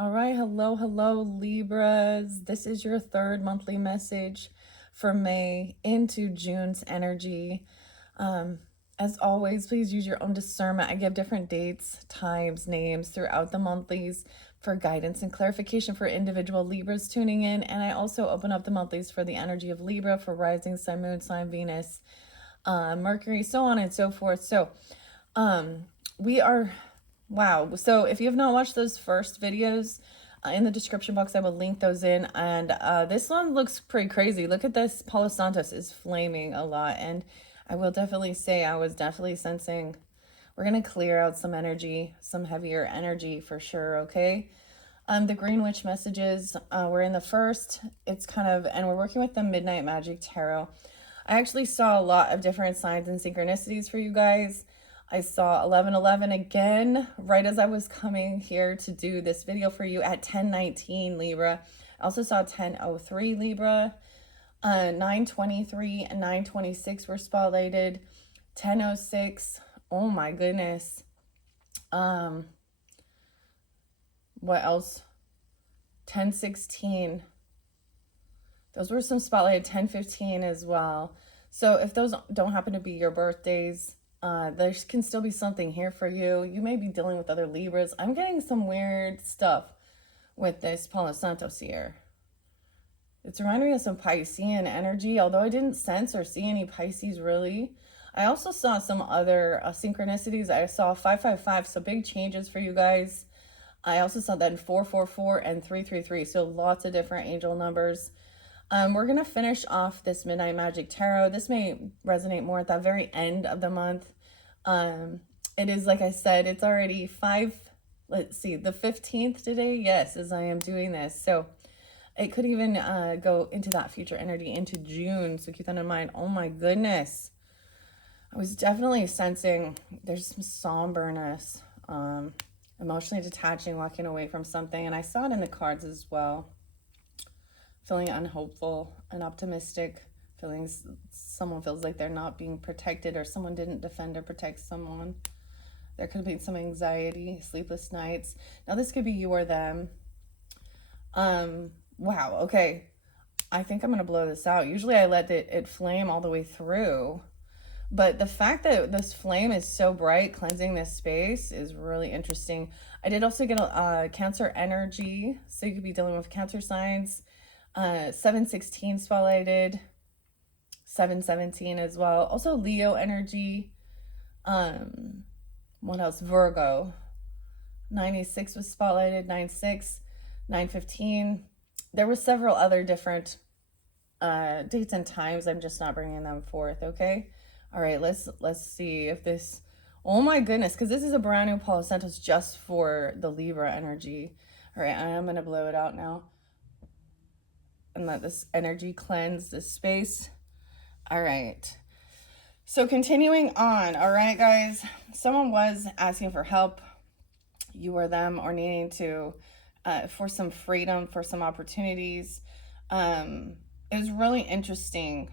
All right, hello, Libras. This is your third monthly message for May into June's energy. As always, please use your own discernment. I give different dates, times, names throughout the monthlies for guidance and clarification for individual Libras tuning in. And I also open up the monthlies for the energy of Libra for rising sign, moon sign, Venus, Mercury, so on and so forth. So we are wow. So if you have not watched those first videos, in the description box, I will link those in. And this one looks pretty crazy. Look at this. Palo Santos is flaming a lot. And I will definitely say I was definitely sensing we're going to clear out some energy, some heavier energy for sure, okay? The Green Witch messages, we're in the first. It's kind of, and we're working with the Midnight Magic Tarot. I actually saw a lot of different signs and synchronicities for you guys. I saw 1111 again, right as I was coming here to do this video for you at 10:19 Libra. I also saw 10:03 Libra, 9:23 and 9:26 were spotlighted, 10:06. Oh my goodness. What else? 10:16. Those were some spotlighted. 10:15 as well. So if those don't happen to be your birthdays, there can still be something here for you. You may be dealing with other Libras. I'm getting some weird stuff with this Palo Santos here. It's reminding me of some Piscean energy, although I didn't sense or see any Pisces really. I also saw some other synchronicities. I saw 555, so big changes for you guys. I also saw that in 444 and 333, so lots of different angel numbers. We're going to finish off this Midnight Magic Tarot. This may resonate more at the very end of the month. It is, like I said, it's already the 15th today. Yes, as I am doing this. So it could even go into that future energy into June. So keep that in mind. Oh my goodness. I was definitely sensing there's some somberness, emotionally detaching, walking away from something. And I saw it in the cards as well. Feeling unhopeful and optimistic, feelings someone feels like they're not being protected or someone didn't defend or protect someone. There could have been some anxiety, sleepless nights. Now this could be you or them. Wow, okay. I think I'm going to blow this out. Usually I let it flame all the way through. But the fact that this flame is so bright, cleansing this space is really interesting. I did also get a Cancer energy. So you could be dealing with Cancer signs. 716 spotlighted, 717 as well. Also Leo energy. What else? Virgo. 96 was spotlighted, 96, 915. There were several other different dates and times. I'm just not bringing them forth, okay? All right, let's see if this, oh my goodness, because this is a brand new Palo Santos just for the Libra energy. All right, I'm going to blow it out now and let this energy cleanse this space. All right. So continuing on, all right, guys, someone was asking for help, you or them, or needing to, for some freedom, for some opportunities. It was really interesting.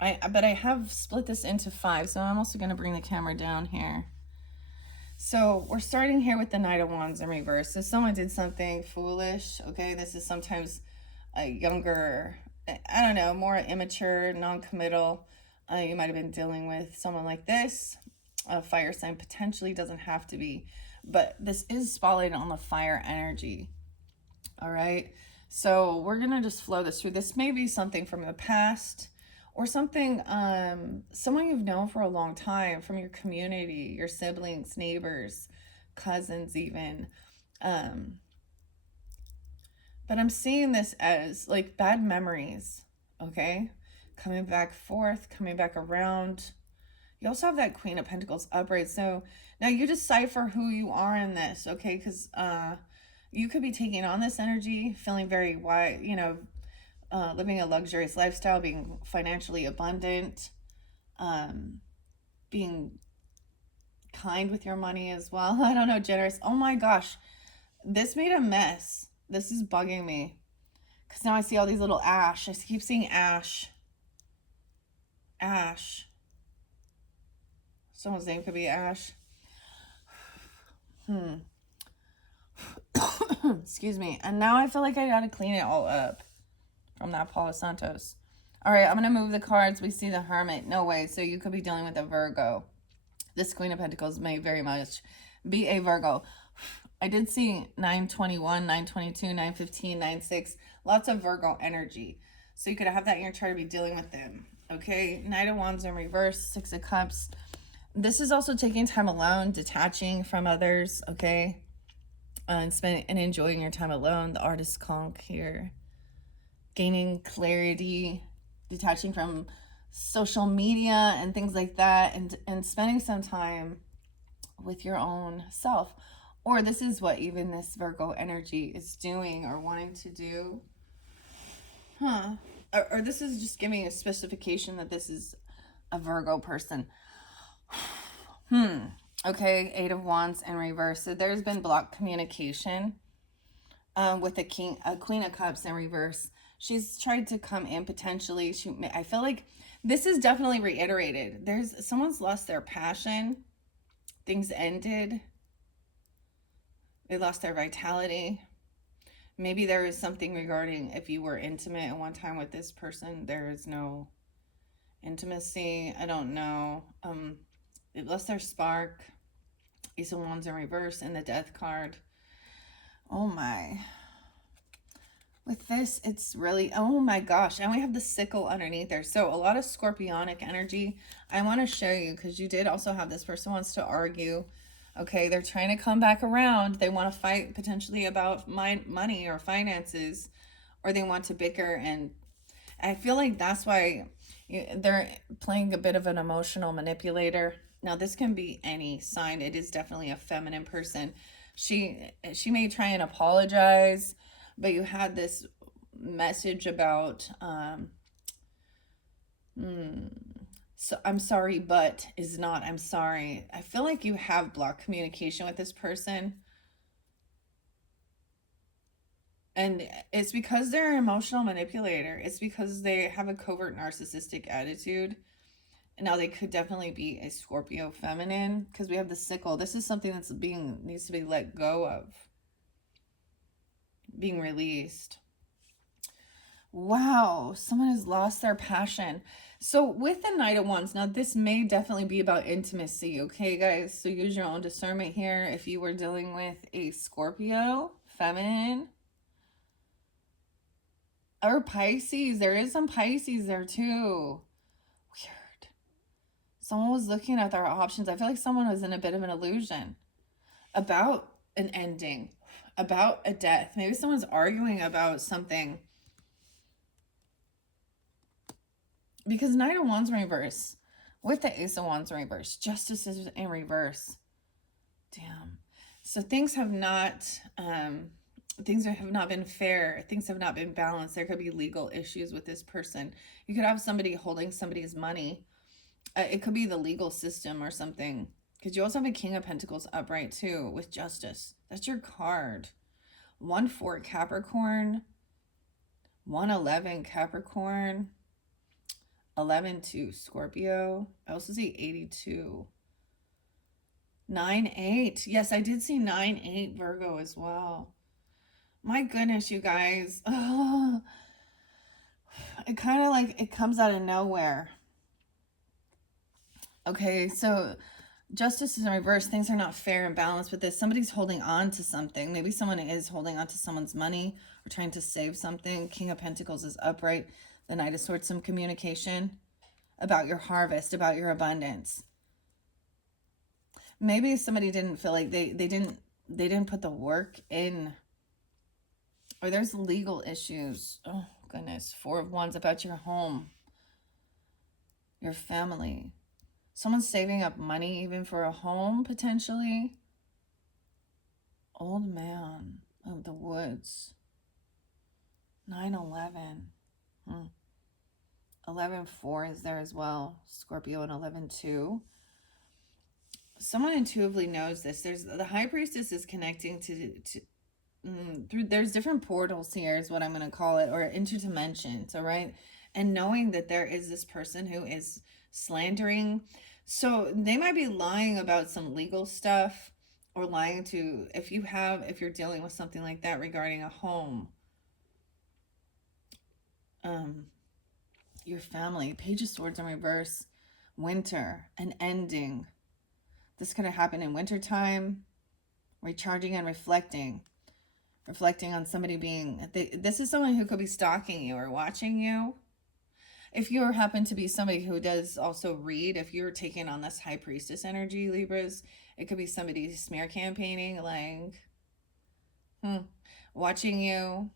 But I have split this into 5, so I'm also going to bring the camera down here. So we're starting here with the Knight of Wands in reverse. So someone did something foolish, okay? This is sometimes a younger, I don't know, more immature, non-committal. You might have been dealing with someone like this. A fire sign potentially, doesn't have to be. But this is spotlighted on the fire energy. All right? So we're going to just flow this through. This may be something from the past or something, someone you've known for a long time, from your community, your siblings, neighbors, cousins even. But I'm seeing this as like bad memories, okay? Coming back forth, coming back around. You also have that Queen of Pentacles upright. So now you decipher who you are in this, okay? Because you could be taking on this energy, feeling very wide, you know, living a luxurious lifestyle, being financially abundant, being kind with your money as well. I don't know, generous. Oh my gosh, this made a mess. This is bugging me because now I see all these little ash. I keep seeing ash. Ash. Someone's name could be Ash. Excuse me. And now I feel like I gotta clean it all up from that Paula Santos. All right, I'm gonna move the cards. We see the Hermit. No way. So you could be dealing with a Virgo. This Queen of Pentacles may very much be a Virgo. I did see 921, 922, 915, 96. Lots of Virgo energy. So you could have that in your chart to be dealing with them. Okay, Knight of Wands in reverse, Six of Cups. This is also taking time alone, detaching from others, okay? And enjoying your time alone. The Artist Conch here. Gaining clarity, detaching from social media and things like that, and spending some time with your own self. Or this is what even this Virgo energy is doing or wanting to do. Or this is just giving a specification that this is a Virgo person. Okay, Eight of Wands in reverse. So there's been blocked communication with a Queen of Cups in reverse. She's tried to come in potentially. I feel like this is definitely reiterated. Someone's lost their passion. Things ended. They lost their vitality. Maybe there was something regarding if you were intimate at one time with this person, there is no intimacy. I don't know. They lost their spark. Ace of Wands in reverse and the Death card. Oh my. With this, it's really, oh my gosh. And we have the sickle underneath there. So a lot of scorpionic energy. I want to show you because you did also have this person wants to argue. Okay, they're trying to come back around. They want to fight potentially about money or finances, or they want to bicker. And I feel like that's why they're playing a bit of an emotional manipulator. Now, this can be any sign. It is definitely a feminine person. She may try and apologize, but you had this message about, so I'm sorry, but is not I'm sorry. I feel like you have blocked communication with this person. And it's because they're an emotional manipulator. It's because they have a covert narcissistic attitude. And now they could definitely be a Scorpio feminine because we have the sickle. This is something that's needs to be let go of. Being released. Wow, someone has lost their passion. So with the Knight of Wands, now this may definitely be about intimacy, okay, guys? So use your own discernment here. If you were dealing with a Scorpio, feminine, or Pisces, there is some Pisces there too. Weird. Someone was looking at their options. I feel like someone was in a bit of an illusion about an ending, about a death. Maybe someone's arguing about something. Because Knight of Wands in reverse, with the Ace of Wands in reverse, Justice is in reverse. Damn. So things have not been fair. Things have not been balanced. There could be legal issues with this person. You could have somebody holding somebody's money. It could be the legal system or something. Because you also have a King of Pentacles upright too with Justice. That's your card. 1-4 Capricorn. 1-11 Capricorn. 11-2 Scorpio. I also see 82. 9-8. Yes, I did see 9-8 Virgo as well. My goodness, you guys. Oh, it kind of like it comes out of nowhere. Okay, so Justice is in reverse. Things are not fair and balanced with this. Somebody's holding on to something. Maybe someone is holding on to someone's money or trying to save something. King of Pentacles is upright. The Knight of Swords, some communication about your harvest, about your abundance. Maybe somebody didn't feel like they didn't put the work in. Or there's legal issues. Oh, goodness. 4 of Wands about your home, your family. Someone's saving up money even for a home, potentially. Old Man of the Woods. 9-11. 11-4 is there as well. Scorpio and 11-2. Someone intuitively knows this. The High Priestess is connecting to through, there's different portals here is what I'm going to call it, or interdimensions, all right? And knowing that there is this person who is slandering. So they might be lying about some legal stuff, or lying to, if you're dealing with something like that regarding a home, your family. Page of Swords in reverse. Winter, an ending. This could have happened in wintertime. Recharging and reflecting. Reflecting on somebody being... This is someone who could be stalking you or watching you. If you happen to be somebody who does also read, if you're taking on this High Priestess energy, Libras, it could be somebody smear campaigning, like, watching you.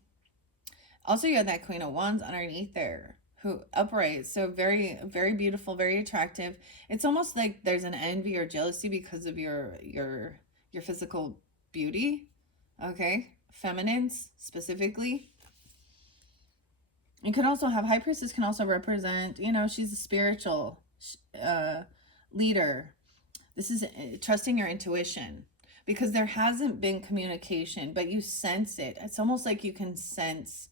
Also, you have that Queen of Wands underneath there, who upright, so very, very beautiful, very attractive. It's almost like there's an envy or jealousy because of your physical beauty, okay? Feminines specifically. You could also have High Priestess can also represent, she's a spiritual leader. This is trusting your intuition, because there hasn't been communication, but you sense it. It's almost like you can sense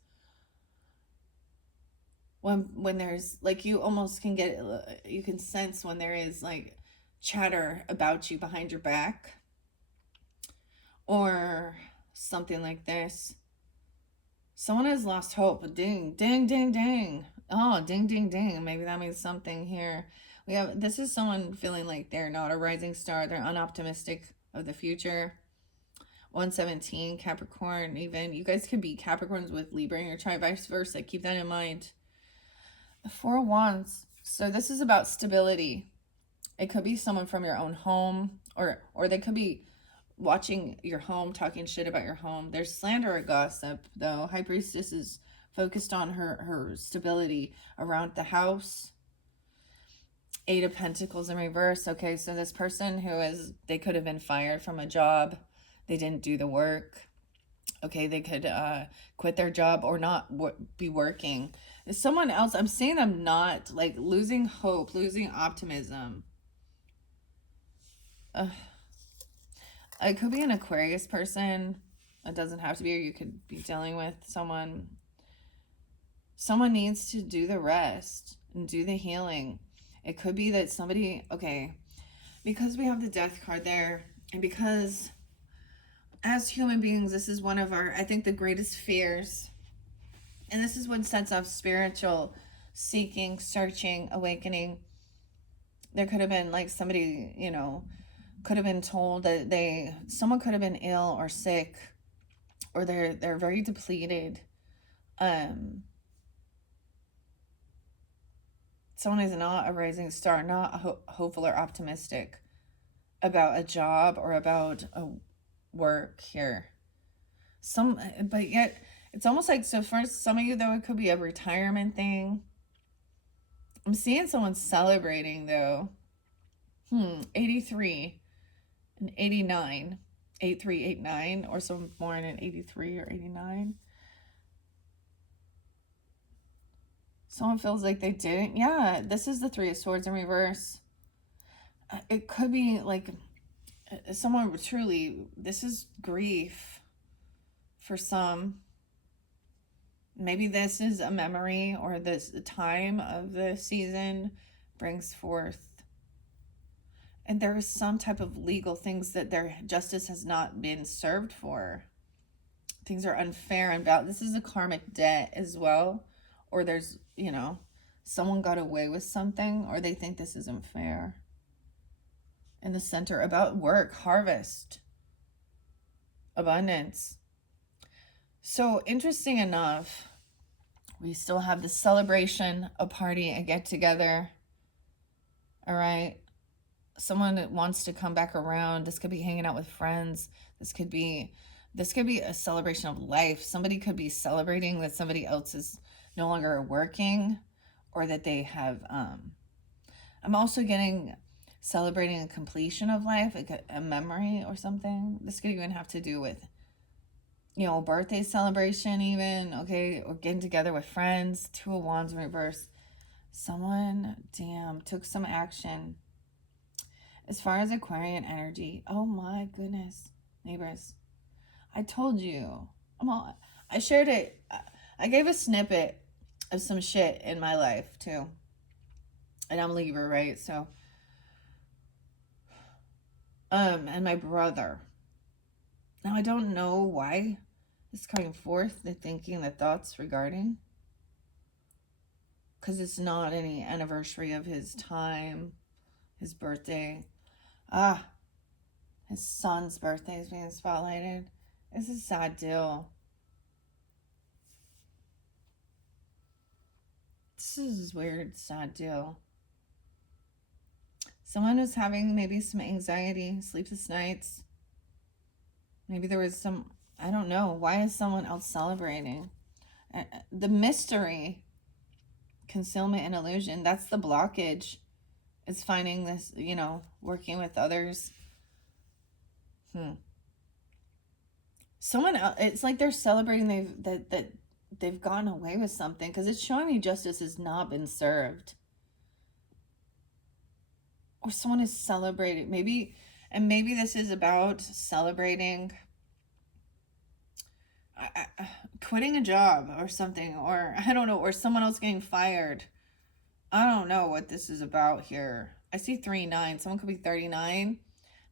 when there's, like, you almost can get, you can sense when there is like chatter about you behind your back or something like this. Someone has lost hope. Ding, ding, ding, ding. Oh, ding, ding, ding. Maybe that means something here. This is someone feeling like they're not a rising star. They're unoptimistic of the future. 117, Capricorn, even. You guys could be Capricorns with Libra in your chart, vice versa. Keep that in mind. The Four of Wands. So this is about stability. It could be someone from your own home, or they could be watching your home, talking shit about your home. There's slander or gossip, though. High Priestess is focused on her stability around the house. Eight of Pentacles in reverse. Okay, so this person they could have been fired from a job. They didn't do the work. Okay, they could quit their job or not be working. It's someone else. I'm seeing them not, like, losing hope, losing optimism. It could be an Aquarius person. It doesn't have to be, or you could be dealing with someone. Someone needs to do the rest and do the healing. It could be that somebody, okay, because we have the Death card there, and because as human beings, this is one of our, I think, the greatest fears. And this is one sense of spiritual seeking, searching, awakening. There could have been, like, somebody, could have been told that someone could have been ill or sick, or they're very depleted. Someone is not a rising star, not hopeful or optimistic about a job or about a work here. But yet it's almost like, so for some of you, though, it could be a retirement thing. I'm seeing someone celebrating, though. 83 and 89, 83, 89, or someone born in 83 or 89. Someone feels like they didn't. Yeah, this is the Three of Swords in reverse. It could be like someone truly, this is grief for some. Maybe this is a memory, or the time of the season brings forth. And there is some type of legal things that their justice has not been served for. Things are unfair and bad. This is a karmic debt as well. Or there's, someone got away with something, or they think this is unfair. In the center, about work, harvest, abundance. So interesting enough, we still have the celebration, a party, a get together. All right. Someone that wants to come back around. This could be hanging out with friends. This could be a celebration of life. Somebody could be celebrating that somebody else is no longer working, or that they have, I'm also getting celebrating a completion of life, like a memory or something. This could even have to do with, a birthday celebration even, okay, or getting together with friends. Two of Wands in reverse. Someone, took some action. As far as Aquarian energy, oh my goodness, neighbors, I told you, I shared it. I gave a snippet of some shit in my life too. And I'm Libra, right? So, and my brother, Now, I don't know why it's coming forth, the thinking, the thoughts regarding, because it's not any anniversary of his time, his birthday. His son's birthday is being spotlighted. It's a sad deal. This is weird, sad deal. Someone was having maybe some anxiety, sleepless nights. Maybe there was some, I don't know. Why is someone else celebrating? The mystery, concealment, and illusion, that's the blockage. It's finding this, working with others. Someone else, it's like they're celebrating they've gotten away with something, because it's showing me justice has not been served. Or someone is celebrating, maybe this is about celebrating quitting a job or something, or I don't know, or someone else getting fired. I don't know what this is about here. I see 3-9. Someone could be 39,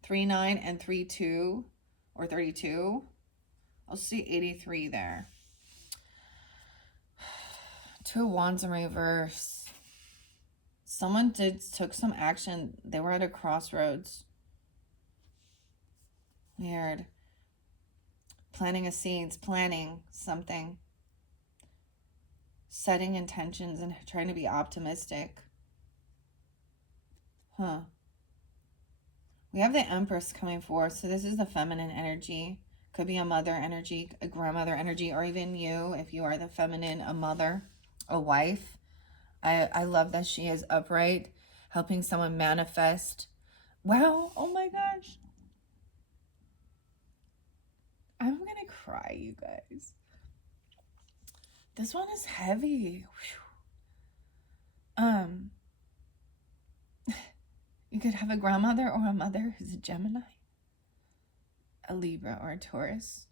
3-9, and 3-2, or 32. I'll see 83 there. 2 of Wands in reverse. Someone took some action. They were at a crossroads. Weird. Planting a seeds, planning something. Setting intentions and trying to be optimistic. We have the Empress coming forth. So this is the feminine energy. Could be a mother energy, a grandmother energy, or even you, if you are the feminine, a mother, a wife. I love that she is upright, helping someone manifest. Wow, oh my gosh. I'm going to cry, you guys. This one is heavy. You could have a grandmother or a mother who's a Gemini, a Libra, or a Taurus,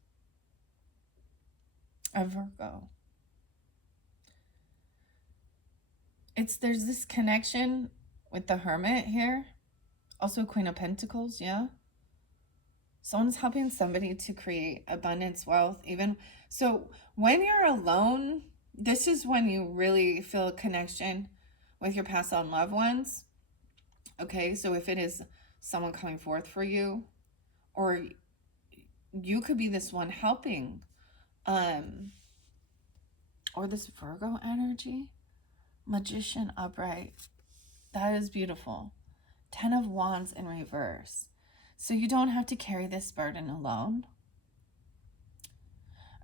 a Virgo. There's this connection with the Hermit here. Also Queen of Pentacles, yeah. Someone's helping somebody to create abundance, wealth, even. So when you're alone, this is when you really feel a connection with your past on loved ones. Okay, so if it is someone coming forth for you, or you could be this one helping, or this Virgo energy, Magician upright. That is beautiful. 10 of Wands in reverse. So you don't have to carry this burden alone.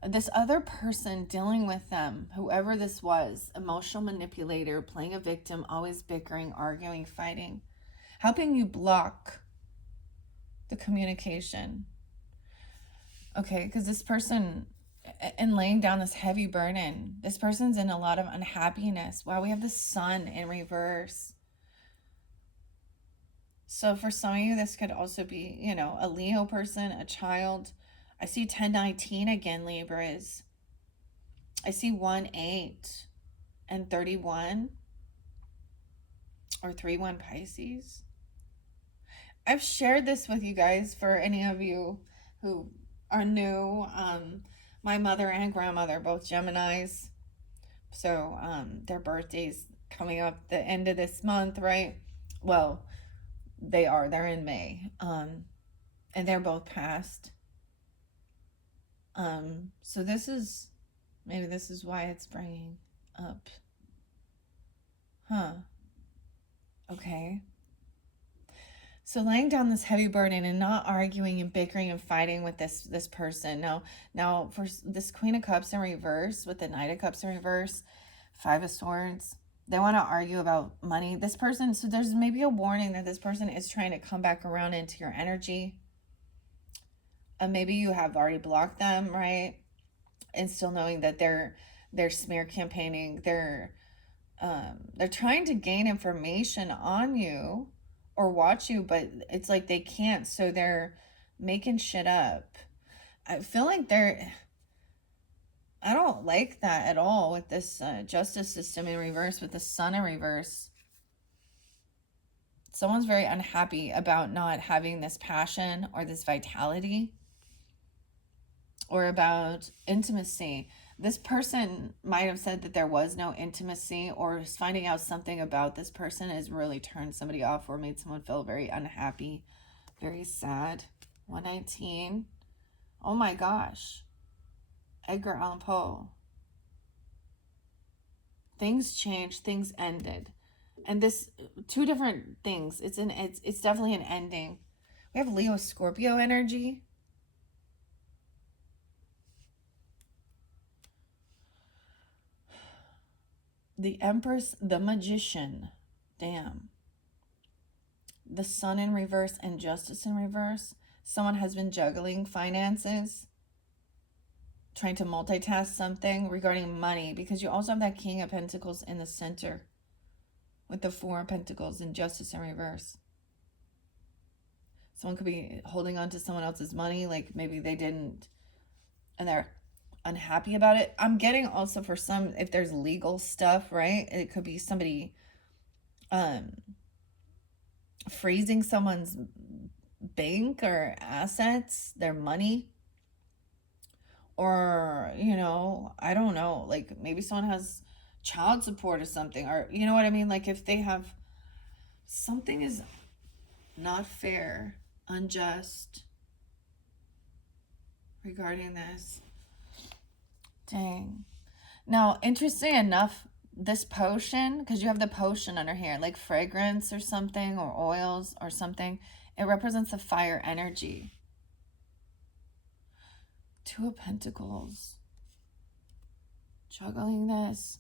This other person dealing with them, whoever this was, emotional manipulator, playing a victim, always bickering, arguing, fighting, helping you block the communication. Okay, because this person, and laying down this heavy burden, this person's in a lot of unhappiness. Wow, we have the Sun in reverse. So for some of you, this could also be, a Leo person, a child. I see 10-19 again, Libras. I see 1-8 and 31, or 3-1 Pisces. I've shared this with you guys for any of you who are new. My mother and grandmother, both Geminis. So their birthdays coming up the end of this month, right? Well, they're in May. And they're both passed. So maybe this is why it's bringing up. Okay. So laying down this heavy burden and not arguing and bickering and fighting with this person. Now for this Queen of Cups in reverse with the Knight of Cups in reverse, 5 of Swords, they want to argue about money. This person, so there's maybe a warning that this person is trying to come back around into your energy. Maybe you have already blocked them, right? And still knowing that they're smear campaigning. They're trying to gain information on you or watch you, but it's like they can't, so they're making shit up. I feel like I don't like that at all with this justice system in reverse, with the Sun in reverse. Someone's very unhappy about not having this passion or this vitality. or about intimacy. This person might have said that there was no intimacy, or is finding out something about this person has really turned somebody off or made someone feel very unhappy, very sad. 119. Oh my gosh. Edgar Allan Poe. Things changed, things ended. And this, two different things. It's definitely an ending. We have Leo Scorpio energy. The Empress, the Magician. Damn. The Sun in reverse and Justice in reverse. Someone has been juggling finances, trying to multitask something regarding money, because you also have that King of Pentacles in the center with the Four of Pentacles and Justice in reverse. Someone could be holding on to someone else's money, like maybe they didn't, and they're unhappy about it. I'm getting also for some, if there's legal stuff, right? It could be somebody freezing someone's bank or assets, their money. Or, you know, I don't know, like maybe someone has child support or something, or you know what I mean? Like if they have something is not fair, unjust regarding this. Dang. Now, interesting enough, this potion, because you have the potion under here, like fragrance or something, or oils or something, it represents the fire energy. Two of Pentacles. Juggling this.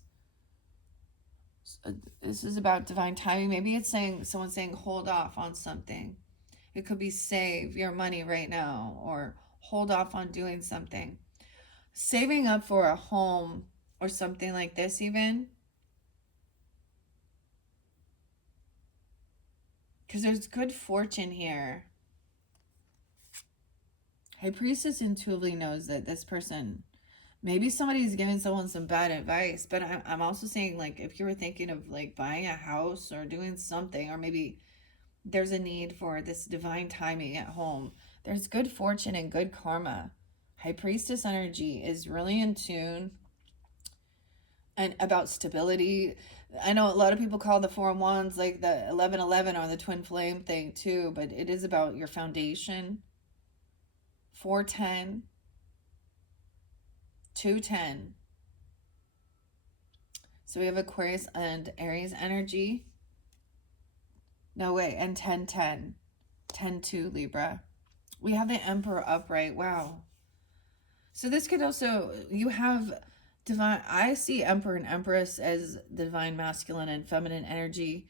This is about divine timing. Maybe it's saying, someone's saying hold off on something. It could be save your money right now, or hold off on doing something. Saving up for a home or something like this even. Because there's good fortune here. High Priestess intuitively knows that this person, maybe somebody's giving someone some bad advice, but I'm also saying, like, if you were thinking of like buying a house or doing something, or maybe there's a need for this divine timing at home, there's good fortune and good karma. High Priestess energy is really in tune and about stability. I know a lot of people call the Four of Wands like the 1111 or the twin flame thing too, but it is about your foundation. 410, 210. So we have Aquarius and Aries energy. No way, and 1010, 10-2 Libra. We have the Emperor upright. Wow. So this could also, you have divine, I see Emperor and Empress as divine masculine and feminine energy.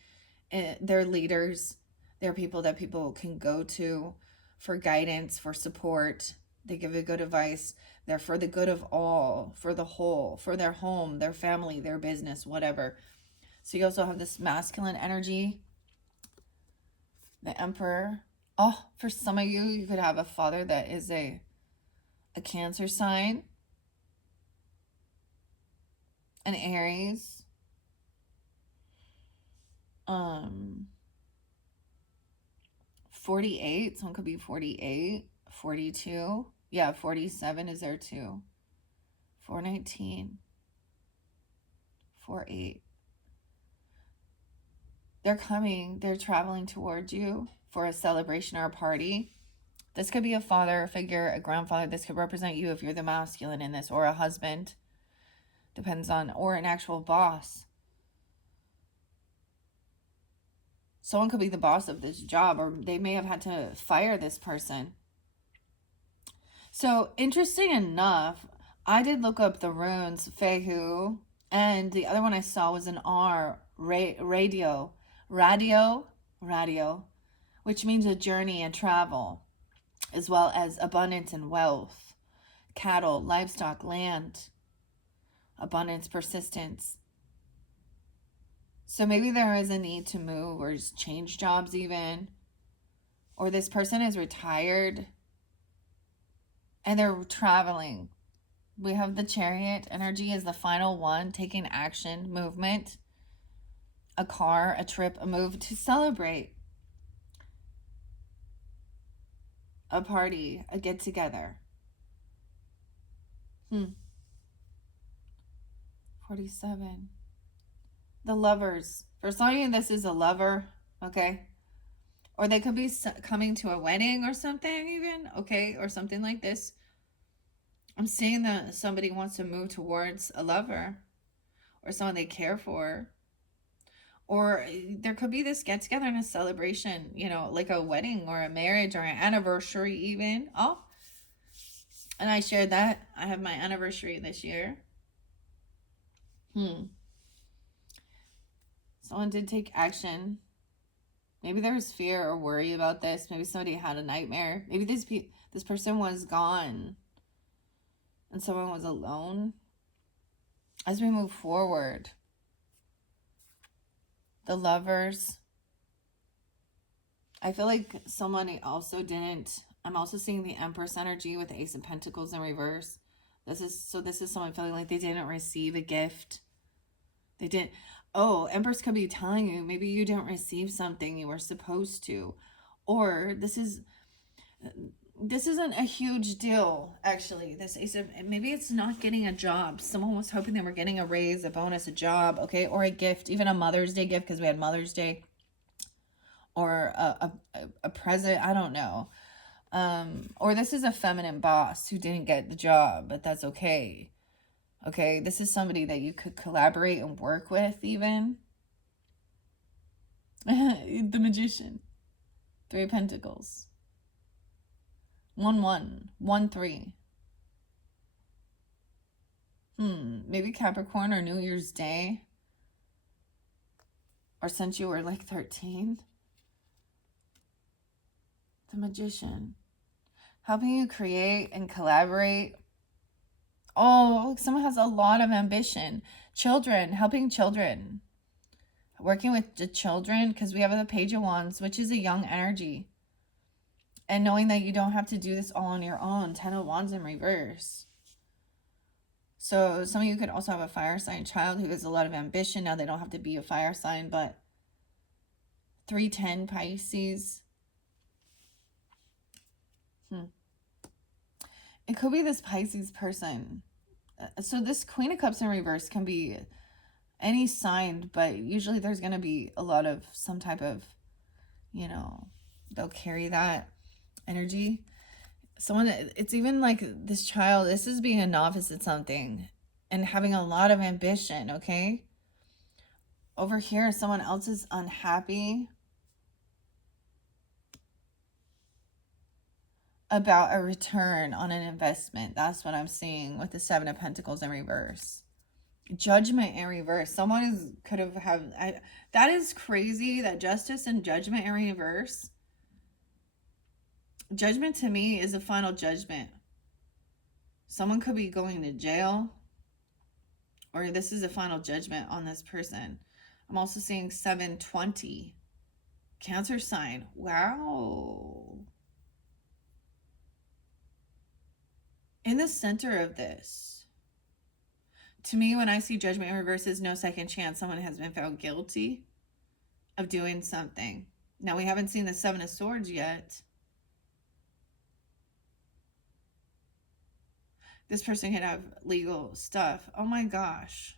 They're leaders. They're people that people can go to for guidance, for support. They give a good advice. They're for the good of all, for the whole, for their home, their family, their business, whatever. So you also have this masculine energy, the Emperor. Oh, for some of you, you could have a father that is a Cancer sign, an Aries, 48, someone could be 48, 42, yeah, 47 is there too, 419, 48. They're coming, they're traveling towards you for a celebration or a party. This could be a father figure, a grandfather. This could represent you if you're the masculine in this, or a husband. Depends on, or an actual boss. Someone could be the boss of this job, or they may have had to fire this person. So, interesting enough, I did look up the runes, Fehu, and the other one I saw was an R, radio, which means a journey and travel, as well as abundance and wealth, cattle, livestock, land, abundance, persistence. So maybe there is a need to move or change jobs even, or this person is retired and they're traveling. We have the Chariot energy as the final one, taking action, movement, a car, a trip, a move to celebrate, a party, a get together. 47. The Lovers. For some of you, this is a lover, okay? Or they could be coming to a wedding or something even, okay? Or something like this. I'm seeing that somebody wants to move towards a lover or someone they care for. Or there could be this get together and a celebration, you know, like a wedding or a marriage or an anniversary even. Oh, and I shared that. I have my anniversary this year. Someone did take action. Maybe there was fear or worry about this. Maybe somebody had a nightmare. Maybe this person was gone and someone was alone. As we move forward, the Lovers. I feel like someone also didn't. I'm also seeing the Empress energy with the Ace of Pentacles in reverse. This is someone feeling like they didn't receive a gift. They didn't. Oh, Empress could be telling you maybe you didn't receive something you were supposed to. Or this isn't a huge deal, actually. This Ace of, maybe it's not getting a job. Someone was hoping they were getting a raise, a bonus, a job, okay? Or a gift, even a Mother's Day gift, because we had Mother's Day. Or a present, I don't know. Or this is a feminine boss who didn't get the job, but that's okay. Okay, this is somebody that you could collaborate and work with even. The Magician. 3 of Pentacles. 1-1. 1-3. Maybe Capricorn or New Year's Day. Or since you were like 13. The Magician. Helping you create and collaborate. Oh, someone has a lot of ambition. Children, helping children. Working with the children, because we have the Page of Wands, which is a young energy. And knowing that you don't have to do this all on your own. 10 of Wands in reverse. So some of you could also have a fire sign child who has a lot of ambition. Now they don't have to be a fire sign, but 3-10 Pisces. It could be this Pisces person. So this Queen of Cups in reverse can be any sign, but usually there's going to be a lot of some type of, you know, they'll carry that energy. Someone, it's even like this child, this is being a novice at something and having a lot of ambition, okay? Over here, someone else is unhappy about a return on an investment. That's what I'm seeing with the 7 of Pentacles in reverse. Judgment in reverse. Someone could have that is crazy, that Justice and Judgment in reverse. Judgment to me is a final judgment. Someone could be going to jail, or this is a final judgment on this person. I'm also seeing 7-20. Cancer sign. Wow. In the center of this, to me, when I see Judgment in reverse, is no second chance. Someone has been found guilty of doing something. Now, we haven't seen the 7 of Swords yet. This person could have legal stuff. Oh my gosh.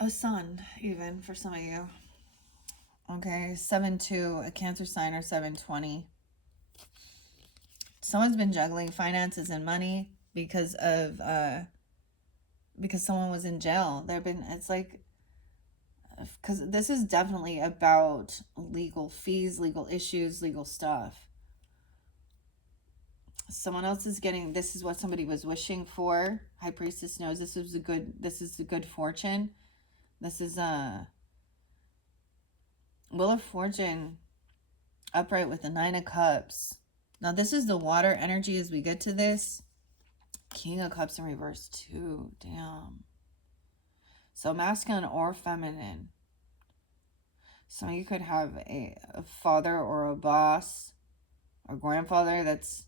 A son, even, for some of you. Okay, 7-2, a Cancer sign, or 7-20. Someone's been juggling finances and money because someone was in jail. It's like, because this is definitely about legal fees, legal issues, legal stuff. Someone else is getting, this is what somebody was wishing for. High Priestess knows this is the good fortune. This is Wheel of Fortune upright with the 9 of Cups. Now this is the water energy as we get to this. King of Cups in reverse too. Damn. So masculine or feminine. Some of you could have a father or a boss or grandfather that's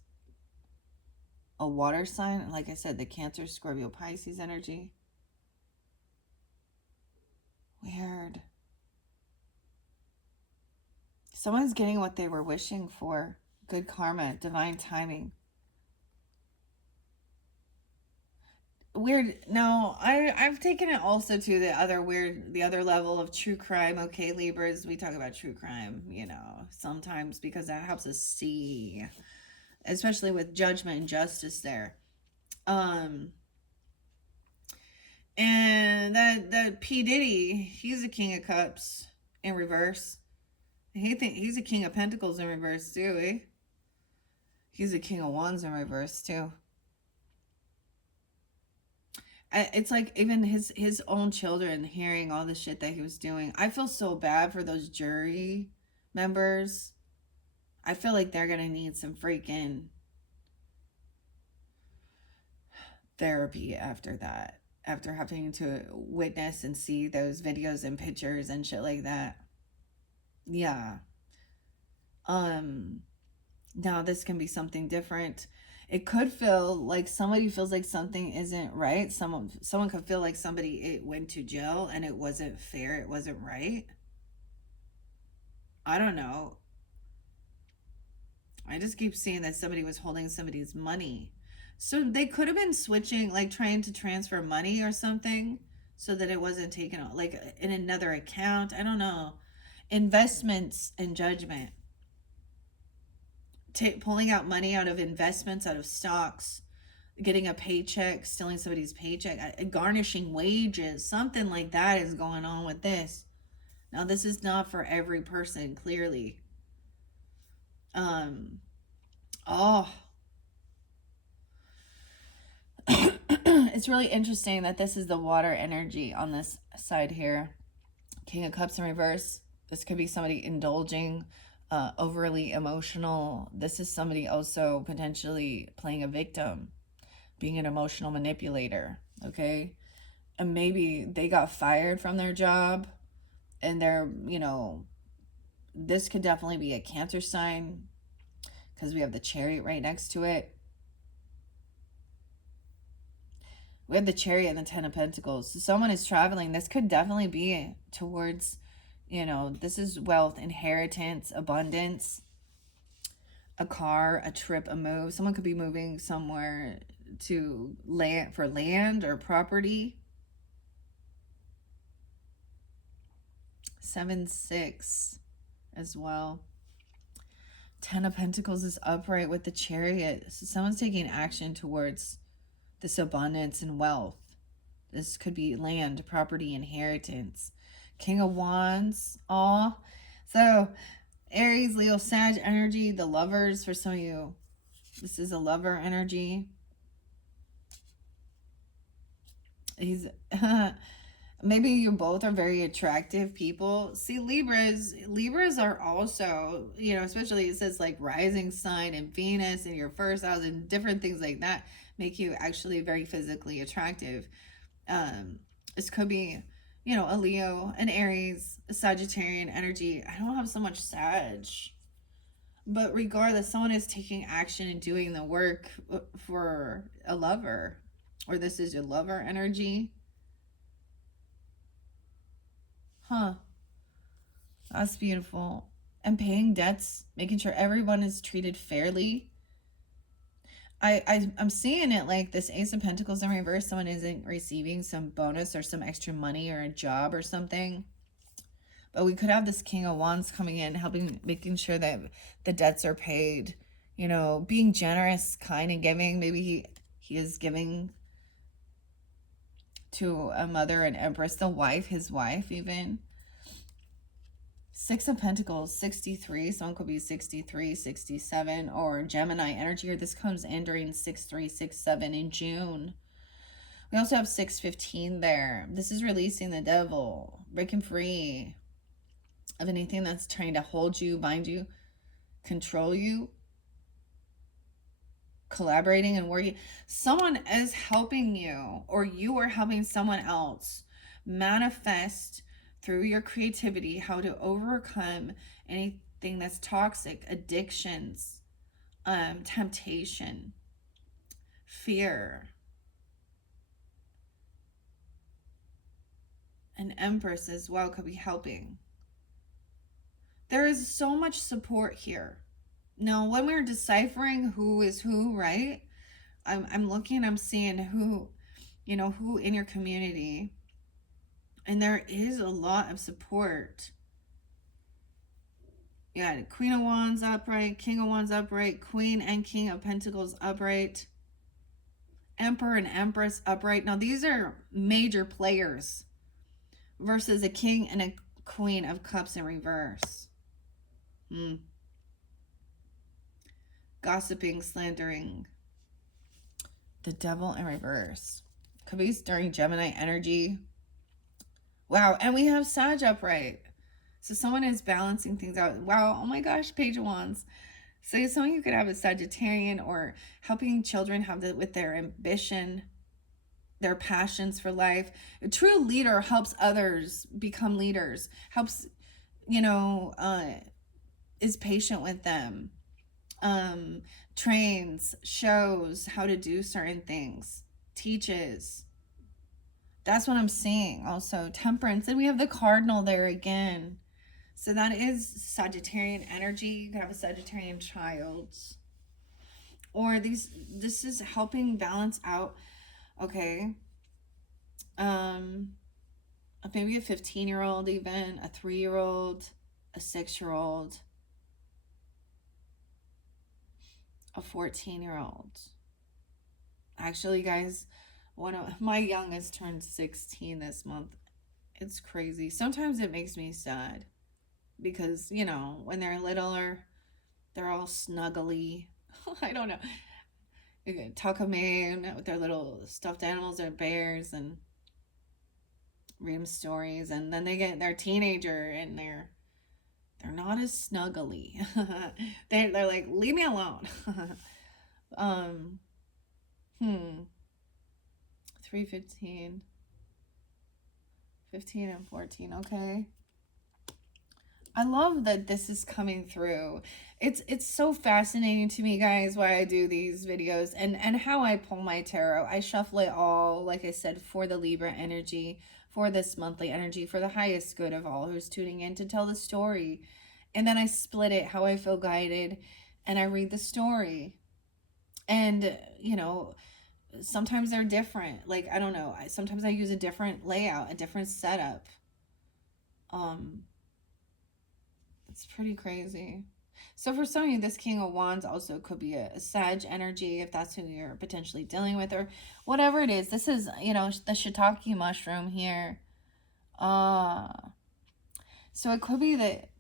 a water sign. Like I said, the Cancer, Scorpio, Pisces energy. Weird. Someone's getting what they were wishing for. Good karma, divine timing. weird. No, I've taken it also to the other level of true crime. Okay, Libras, we talk about true crime, sometimes because that helps us see, especially with judgment and justice there. Um, and that P Diddy, he's a King of Cups in reverse. He's a King of Pentacles in reverse too. He's a King of Wands in reverse too. It's like even his own children hearing all the shit that he was doing. I feel so bad for those jury members. I feel like they're gonna need some freaking therapy after that. After having to witness and see those videos and pictures and shit like that. Yeah. Um Now this can be something different. It could feel like somebody feels like something isn't right. Someone could feel like it went to jail and it wasn't fair, it wasn't right. I don't know. I just keep seeing that somebody was holding somebody's money. So they could have been switching, like trying to transfer money or something so that it wasn't taken out, like in another account. I don't know. Investments and judgment. Pulling out money out of investments, out of stocks, getting a paycheck, stealing somebody's paycheck, garnishing wages, something like that is going on with this. Now, this is not for every person, clearly. Um, oh, it's really interesting that this is the water energy on this side here. King of Cups in reverse. This could be somebody indulging, overly emotional. This is somebody also potentially playing a victim, being an emotional manipulator, okay? And maybe they got fired from their job and this could definitely be a Cancer sign because we have the Chariot right next to it. We have the Chariot and the Ten of Pentacles. So someone is traveling. This could definitely be towards, this is wealth, inheritance, abundance, a car, a trip, a move. Someone could be moving somewhere to land or property. 7-6 as well. Ten of Pentacles is upright with the Chariot. So someone's taking action towards this abundance and wealth. This could be land, property, inheritance. King of Wands. Aw. So Aries, Leo, Sag energy. The lovers for some of you. This is a lover energy. He's maybe you both are very attractive people. See, Libras are also, especially it says like rising sign and Venus in your first house and different things like that make you actually very physically attractive. This could be, a Leo, an Aries, a Sagittarian energy. I don't have so much Sag. But regardless, someone is taking action and doing the work for a lover. Or this is your lover energy. Huh. That's beautiful. And paying debts, making sure everyone is treated fairly. I'm seeing it like this Ace of Pentacles in reverse. Someone isn't receiving some bonus or some extra money or a job or something. But we could have this King of Wands coming in, making sure that the debts are paid. Being generous, kind, and giving. Maybe he is giving to a mother, an empress, his wife even. 6 of Pentacles, 63. Someone could be 63, 67, or Gemini energy, or this comes in during 6-3, 6-7 in June. We also have 6-15 there. This is releasing the devil, breaking free of anything that's trying to hold you, bind you, control you. Collaborating and working. Someone is helping you, or you are helping someone else manifest through your creativity how to overcome anything that's toxic, addictions, temptation, fear. An Empress as well could be helping. There is so much support here. Now, when we're deciphering who is who, right? I'm looking, I'm seeing who you know, who in your community. And there is a lot of support. You got Queen of Wands upright, King of Wands upright, Queen and King of Pentacles upright, Emperor and Empress upright. Now, these are major players versus a King and a Queen of Cups in reverse. Gossiping, slandering. The Devil in reverse. Could be during Gemini energy. Wow, and we have Sag upright. So someone is balancing things out. Wow, oh my gosh, Page of Wands. So some of you could have a Sagittarian or helping children have that with their ambition, their passions for life. A true leader helps others become leaders, helps, you know, is patient with them, trains, shows how to do certain things, teaches. That's what I'm seeing. Also, Temperance. And we have the Cardinal there again. So that is Sagittarian energy. You could have a Sagittarian child. Or this is helping balance out, okay, maybe a 15-year-old even, a 3-year-old, a 6-year-old, a 14-year-old. Actually, guys, one of my youngest turned 16 this month. It's crazy. Sometimes it makes me sad because, you know, when they're littler, they're all snuggly. I don't know. Talk a man with their little stuffed animals or bears and read them stories, and then they get their teenager and they're not as snuggly. they're like, leave me alone. 315, 15 and 14. Okay, I love that this is coming through. It's so fascinating to me, guys, why I do these videos and how I pull my tarot. I shuffle it all, like I said, for the Libra energy, for this monthly energy, for the highest good of all who's tuning in to tell the story. And then I split it how I feel guided, and I read the story. And, you know, sometimes they're different. Like, I don't know. Sometimes I use a different layout, a different setup. It's pretty crazy. So for some of you, this King of Wands also could be a Sag energy, if that's who you're potentially dealing with, or whatever it is. This is, you know, the shiitake mushroom here. So it could be that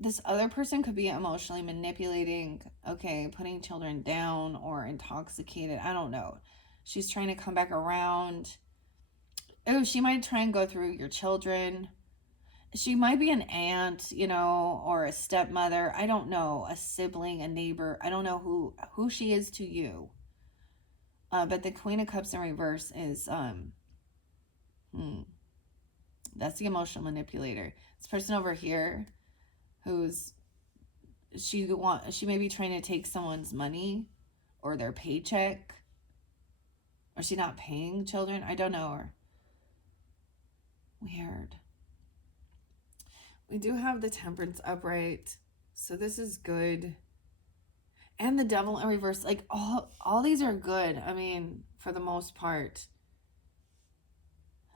this other person could be emotionally manipulating, okay, putting children down or intoxicated. I don't know. She's trying to come back around. Oh, she might try and go through your children. She might be an aunt, you know, or a stepmother. I don't know. A sibling, a neighbor. I don't know who she is to you. But the Queen of Cups in reverse is, that's the emotional manipulator. This person over here, who's she may be trying to take someone's money or their paycheck, or she not paying children. I don't know. Or weird. We do have the Temperance upright, so this is good. And the Devil in reverse. Like, all these are good. I mean, for the most part.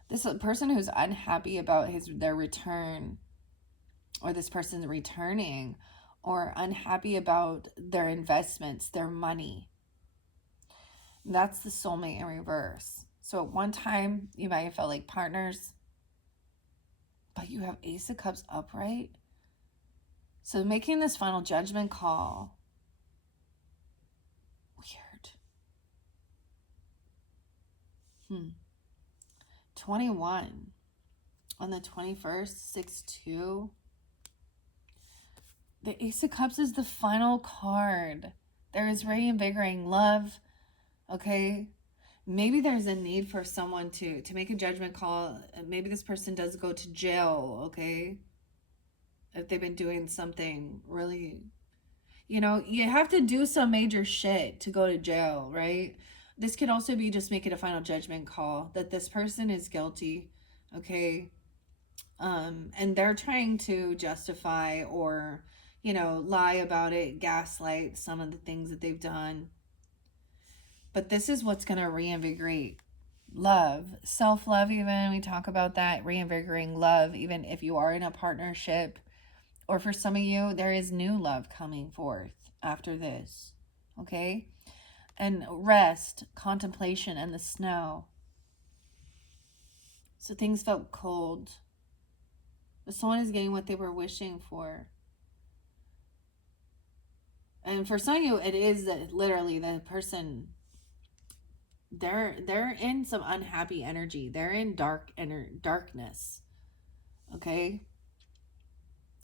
This person who's unhappy about their return, or this person's returning, or unhappy about their investments, their money. That's the soulmate in reverse. So at one time, you might have felt like partners, but you have Ace of Cups upright. So making this final judgment call. Weird. 21. On the 21st, 6-2. The Ace of Cups is the final card. There is reinvigorating love. Okay. Maybe there's a need for someone to make a judgment call. Maybe this person does go to jail, okay? If they've been doing something really, you know, you have to do some major shit to go to jail, right? This could also be just making a final judgment call that this person is guilty, okay? And they're trying to justify or, you know, lie about it, gaslight some of the things that they've done. But this is what's going to reinvigorate Love, self-love, even we talk about that, reinvigorating love, even if you are in a partnership, or for some of you, there is new love coming forth after this. Okay? And rest, contemplation, and the snow. So things felt cold. But someone is getting what they were wishing for. And for some of you, it is that literally the person, they're in some unhappy energy. They're in darkness. Okay?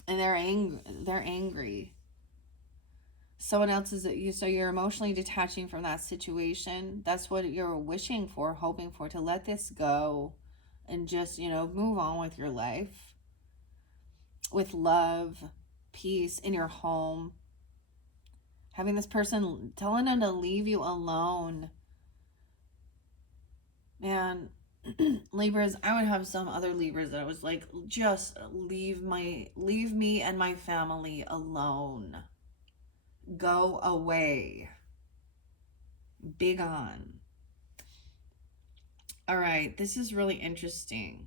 And they're angry. Someone else is you, so you're emotionally detaching from that situation. That's what you're wishing for, hoping for, to let this go and just, move on with your life with love, peace in your home. Having this person telling them to leave you alone. Man, Libras, I would have some other Libras that was like, just leave me and my family alone. Go away. Big on. All right, this is really interesting.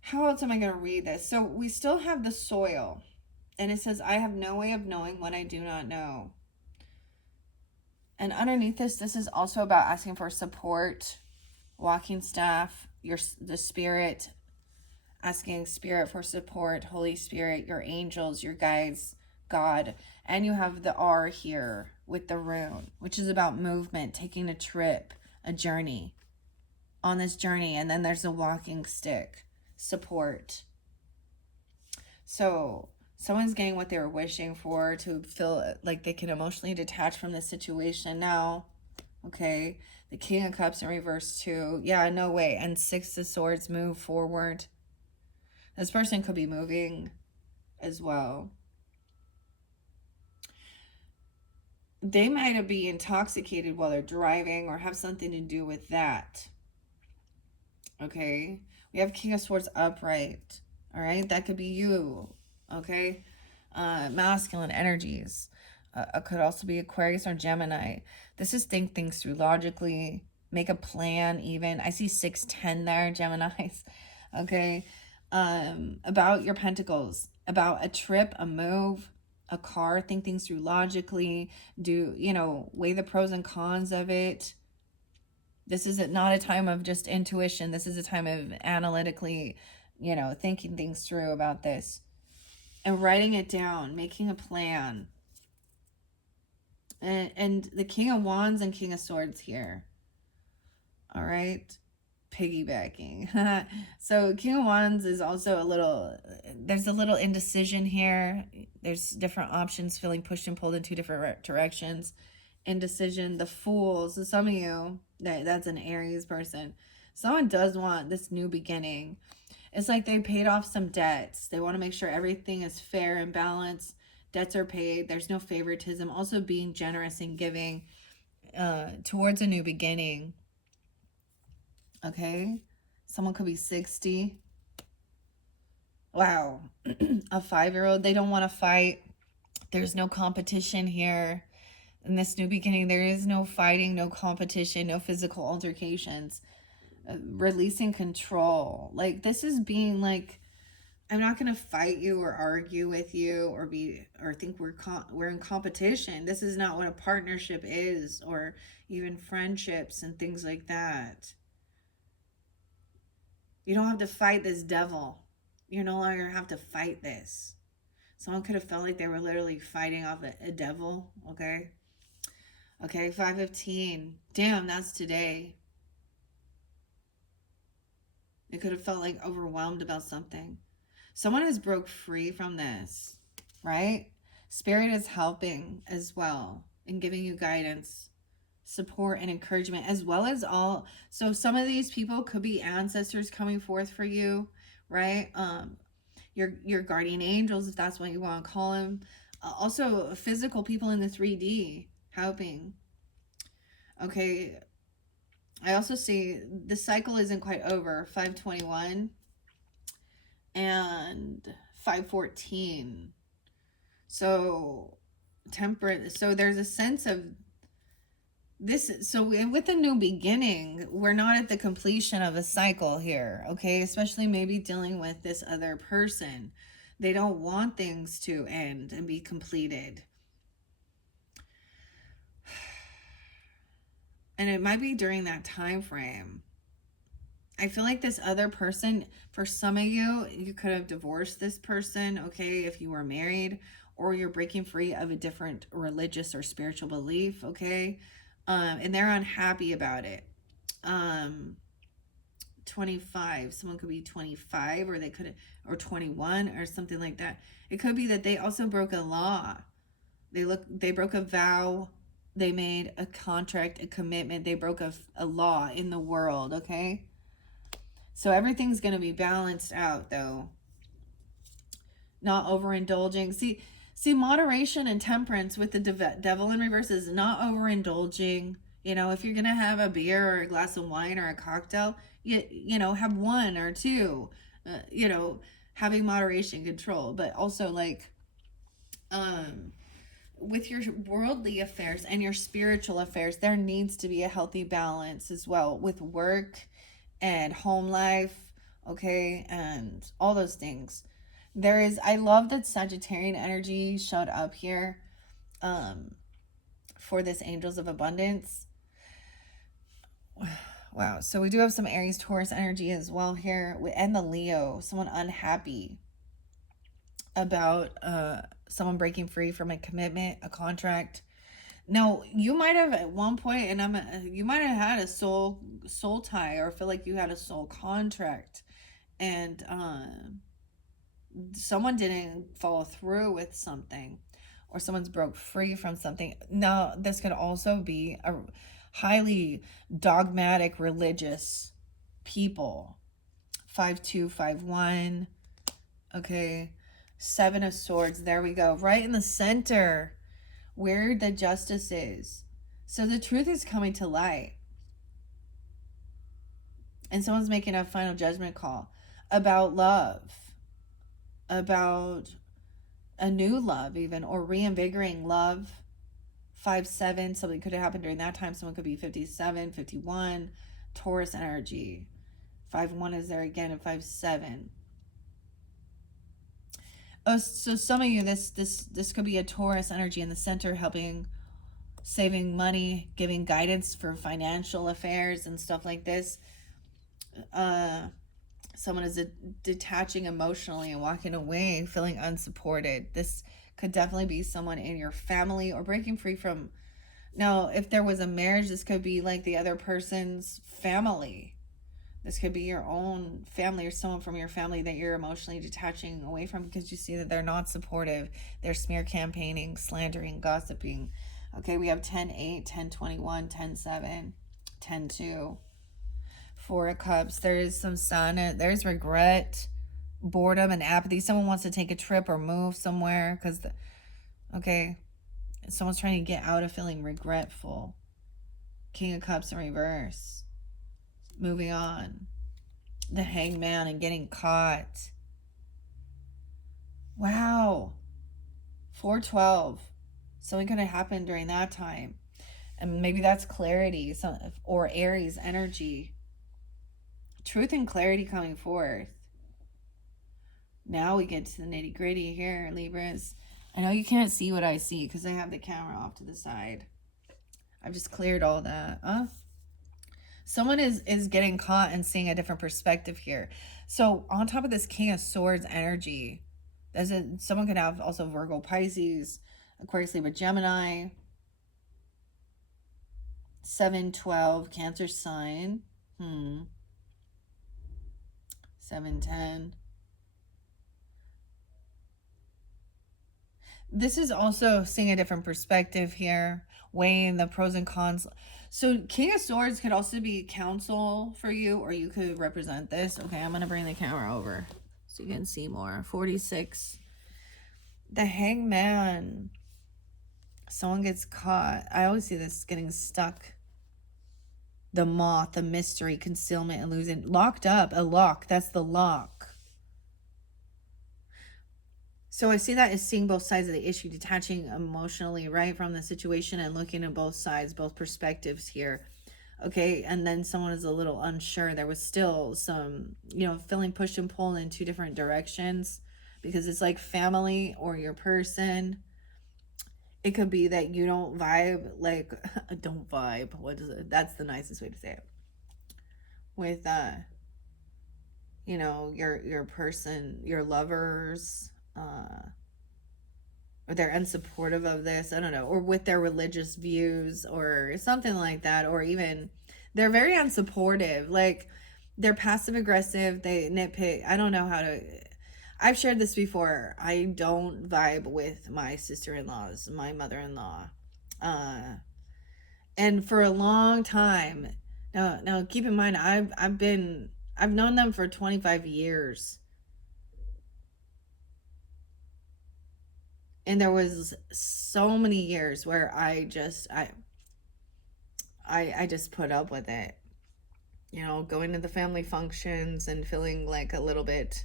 How else am I going to read this? So we still have the soil, and it says, I have no way of knowing what I do not know. And underneath this is also about asking for support, walking staff, the spirit, asking spirit for support, Holy Spirit, your angels, your guides, God. And you have the R here with the rune, which is about movement, taking a trip, a journey, on this journey. And then there's a walking stick, support. So someone's getting what they were wishing for, to feel like they can emotionally detach from the situation now. Okay, the King of Cups in reverse too. Yeah, no way. And Six of Swords, move forward. This person could be moving as well. They might be intoxicated while they're driving or have something to do with that. Okay, we have King of Swords upright. All right, that could be you. Okay, masculine energies. Could also be Aquarius or Gemini. This is think things through logically, make a plan even. I see 610 there, Geminis. Okay, about your pentacles, about a trip, a move, a car, think things through logically, weigh the pros and cons of it. This is not a time of just intuition. This is a time of analytically, thinking things through about this and writing it down, making a plan. And the King of Wands and King of Swords here. All right. Piggybacking. So King of Wands is also there's a little indecision here. There's different options, feeling pushed and pulled in two different directions. Indecision. The Fool. So some of you, that's an Aries person. Someone does want this new beginning. It's like they paid off some debts. They want to make sure everything is fair and balanced. Debts are paid. There's no favoritism. Also being generous and giving towards a new beginning. Okay. Someone could be 60. Wow. A 5-year-old. They don't want to fight. There's no competition here. In this new beginning, there is no fighting, no competition, no physical altercations. Releasing control. Like, this is being like, I'm not going to fight you or argue with you or think we're in competition. This is not what a partnership is, or even friendships and things like that. You don't have to fight this devil. You no longer have to fight this. Someone could have felt like they were literally fighting off a devil. Okay. Okay, 515. Damn, that's today. They could have felt like overwhelmed about something. Someone has broke free from this, right? Spirit is helping as well and giving you guidance, support, and encouragement, as well as all. So some of these people could be ancestors coming forth for you, right? Your guardian angels, if that's what you want to call them. Also, physical people in the 3D helping. Okay. I also see the cycle isn't quite over. 521 and 514. So temperate. So there's a sense of So with a new beginning, we're not at the completion of a cycle here, okay? Especially maybe dealing with this other person. They don't want things to end and be completed. And it might be during that time frame. I feel like this other person, for some of you, you could have divorced this person, okay, if you were married, or you're breaking free of a different religious or spiritual belief, okay? And they're unhappy about it. 25, someone could be 25, or they could, or 21, or something like that. It could be that they also broke a law. They broke a vow. They made a contract, a commitment. They broke a law in the world, okay? So everything's going to be balanced out, though. Not overindulging. See, moderation and temperance with the devil in reverse is not overindulging. You know, if you're going to have a beer or a glass of wine or a cocktail, you know, have one or two. You know, having moderation, control, but also like with your worldly affairs and your spiritual affairs, there needs to be a healthy balance as well with work and home life, okay, and all those things. I love that Sagittarian energy showed up here for this Angels of Abundance. Wow, so we do have some Aries Taurus energy as well here, and the Leo, someone unhappy about someone breaking free from a commitment, a contract. Now, you might have at one point, you might have had a soul tie, or feel like you had a soul contract, and someone didn't follow through with something, or someone's broke free from something. Now, this could also be a highly dogmatic religious people. 5-2, 5-1. Okay. 7 of Swords. There we go. Right in the center where the justice is. So the truth is coming to light. And someone's making a final judgment call about love, about a new love even, or reinvigorating love. 5-7, something could have happened during that time. Someone could be 57, 51, Taurus energy. 5-1 is there again, and 5-7. Oh, so some of you, this could be a Taurus energy in the center, helping, saving money, giving guidance for financial affairs and stuff like this. Someone is detaching emotionally and walking away, feeling unsupported. This could definitely be someone in your family, or breaking free from. Now, if there was a marriage, this could be like the other person's family. This could be your own family, or someone from your family that you're emotionally detaching away from because you see that they're not supportive. They're smear campaigning, slandering, gossiping. Okay, we have 10-8, 10-21, 10-7, 10-2. 4 of Cups. There is some sun. There's regret, boredom, and apathy. Someone wants to take a trip or move somewhere because, okay, someone's trying to get out of feeling regretful. King of Cups in reverse. Moving on. The Hangman and getting caught. Wow. 4-12. Something could have happened during that time. And maybe that's clarity, or Aries energy. Truth and clarity coming forth. Now we get to the nitty gritty here, Libras. I know you can't see what I see because I have the camera off to the side. I've just cleared all that. Someone is getting caught and seeing a different perspective here. So on top of this King of Swords energy, someone could have also Virgo, Pisces, Aquarius, Libra, Gemini. 7-12, Cancer sign. 7-10. This is also seeing a different perspective here, weighing the pros and cons. So King of Swords could also be counsel for you, or you could represent this. Okay, I'm going to bring the camera over so you can see more. 46. The Hangman. Someone gets caught. I always see this getting stuck. The Moth, the mystery, concealment, illusion. Locked up, a lock. That's the lock. So I see that as seeing both sides of the issue, detaching emotionally, right, from the situation and looking at both sides, both perspectives here. Okay, and then someone is a little unsure. There was still some, feeling pushed and pulled in two different directions because it's like family or your person. It could be that you don't vibe, like, don't vibe. What is it? That's the nicest way to say it. With, your person, your lovers, or they're unsupportive of this, I don't know, or with their religious views or something like that, or even they're very unsupportive, like they're passive aggressive, they nitpick. I don't know how to. I've shared this before. I don't vibe with my sister-in-laws, my mother-in-law, uh, and for a long time. Now keep in mind, I've known them for 25 years, and there was so many years where I just put up with it. Going to the family functions and feeling like a little bit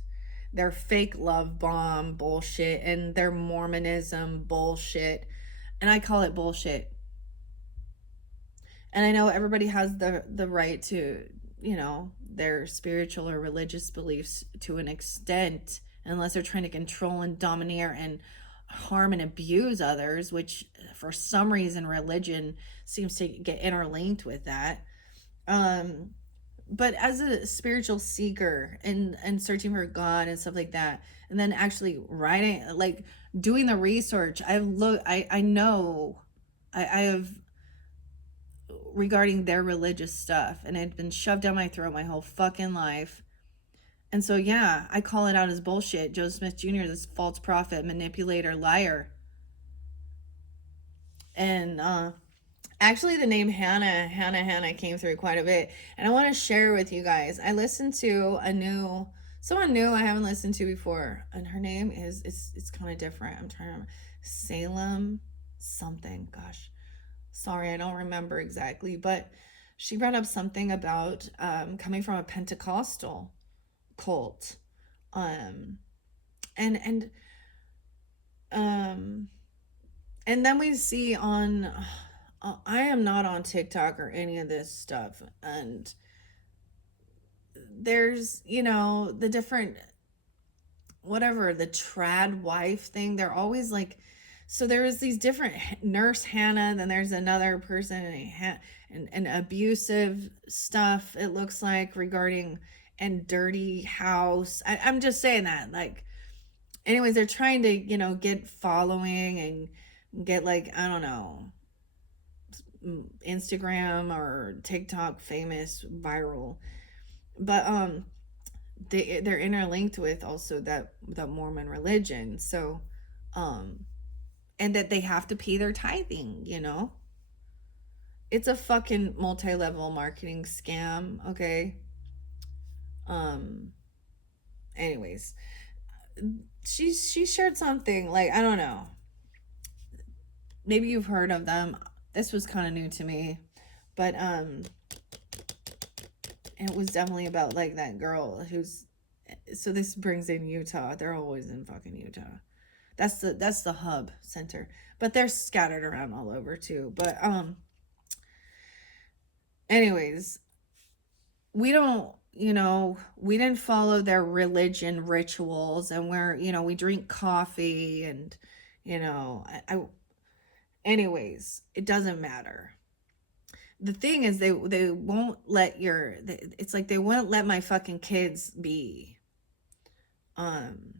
their fake love bomb bullshit and their Mormonism bullshit. And I call it bullshit. And I know everybody has the right to, their spiritual or religious beliefs to an extent, unless they're trying to control and domineer and harm and abuse others, which for some reason religion seems to get interlinked with that. Um, but as a spiritual seeker and searching for God and stuff like that, and then actually writing, like doing the research, I know, I have, regarding their religious stuff, and it had been shoved down my throat my whole fucking life. And so yeah, I call it out as bullshit. Joseph Smith Jr., this false prophet, manipulator, liar. And actually, the name Hannah came through quite a bit, and I want to share with you guys. I listened to someone new I haven't listened to before, and her name it's kind of different. I'm trying to remember. Salem something. Gosh, sorry, I don't remember exactly, but she brought up something about coming from a Pentecostal cult, um, and um, and then we see on I am not on TikTok or any of this stuff. And there's, the different, whatever, the trad wife thing. They're always like, so there is these different nurse Hannah, then there's another person and abusive stuff, it looks like, regarding and dirty house. I'm just saying that. Like, anyways, they're trying to, get following and get, like, I don't know, Instagram or TikTok famous, viral. But they're interlinked with also that the Mormon religion. So and that they have to pay their tithing. It's a fucking multi-level marketing scam, okay? Um anyways, she shared something, like, I don't know. Maybe you've heard of them. This was kind of new to me. But it was definitely about, like, that girl who's, so this brings in Utah. They're always in fucking Utah. That's the hub center. But they're scattered around all over too. But anyways, we don't, we didn't follow their religion rituals, and we drink coffee, and anyways, it doesn't matter. The thing is, they won't let it's like they won't let my fucking kids be, um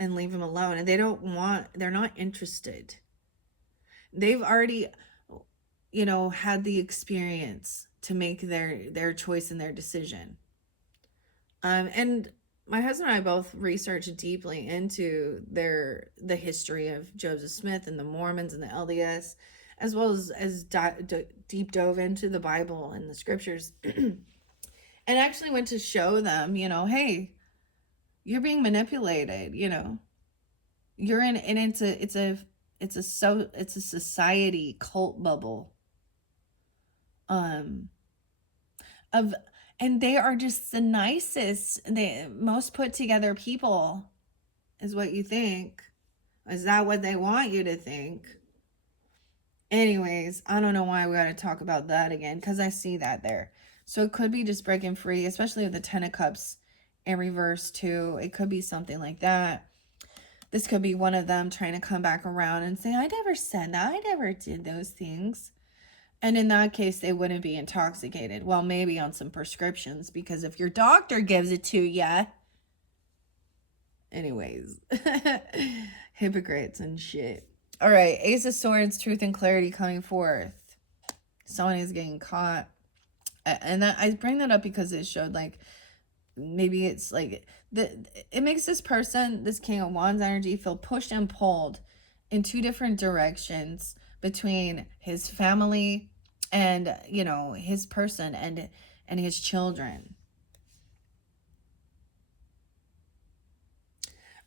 and leave them alone, and they're not interested. They've already, had the experience to make their choice and their decision. And my husband and I both researched deeply into the history of Joseph Smith and the Mormons and the LDS, as well as deep dove into the Bible and the scriptures, and actually went to show them, hey, you're being manipulated. You're in, and it's a society cult bubble, um of, and they are just the nicest, the most put together people. is what you think. Is that what they want you to think? Anyways, I don't know why we got to talk about that again, because I see that there. So it could be just breaking free, especially with the Ten of Cups in reverse too. It could be something like that. This could be one of them trying to come back around and say, I never said that. I never did those things. And in that case, they wouldn't be intoxicated. Well, maybe on some prescriptions, because if your doctor gives it to you. Anyways, hypocrites and shit. All right, Ace of Swords, truth and clarity coming forth. Someone is getting caught. And that, I bring that up because it showed like, maybe it's like, it makes this person, this King of Wands energy, feel pushed and pulled in two different directions between his family and, you know, his person and his children.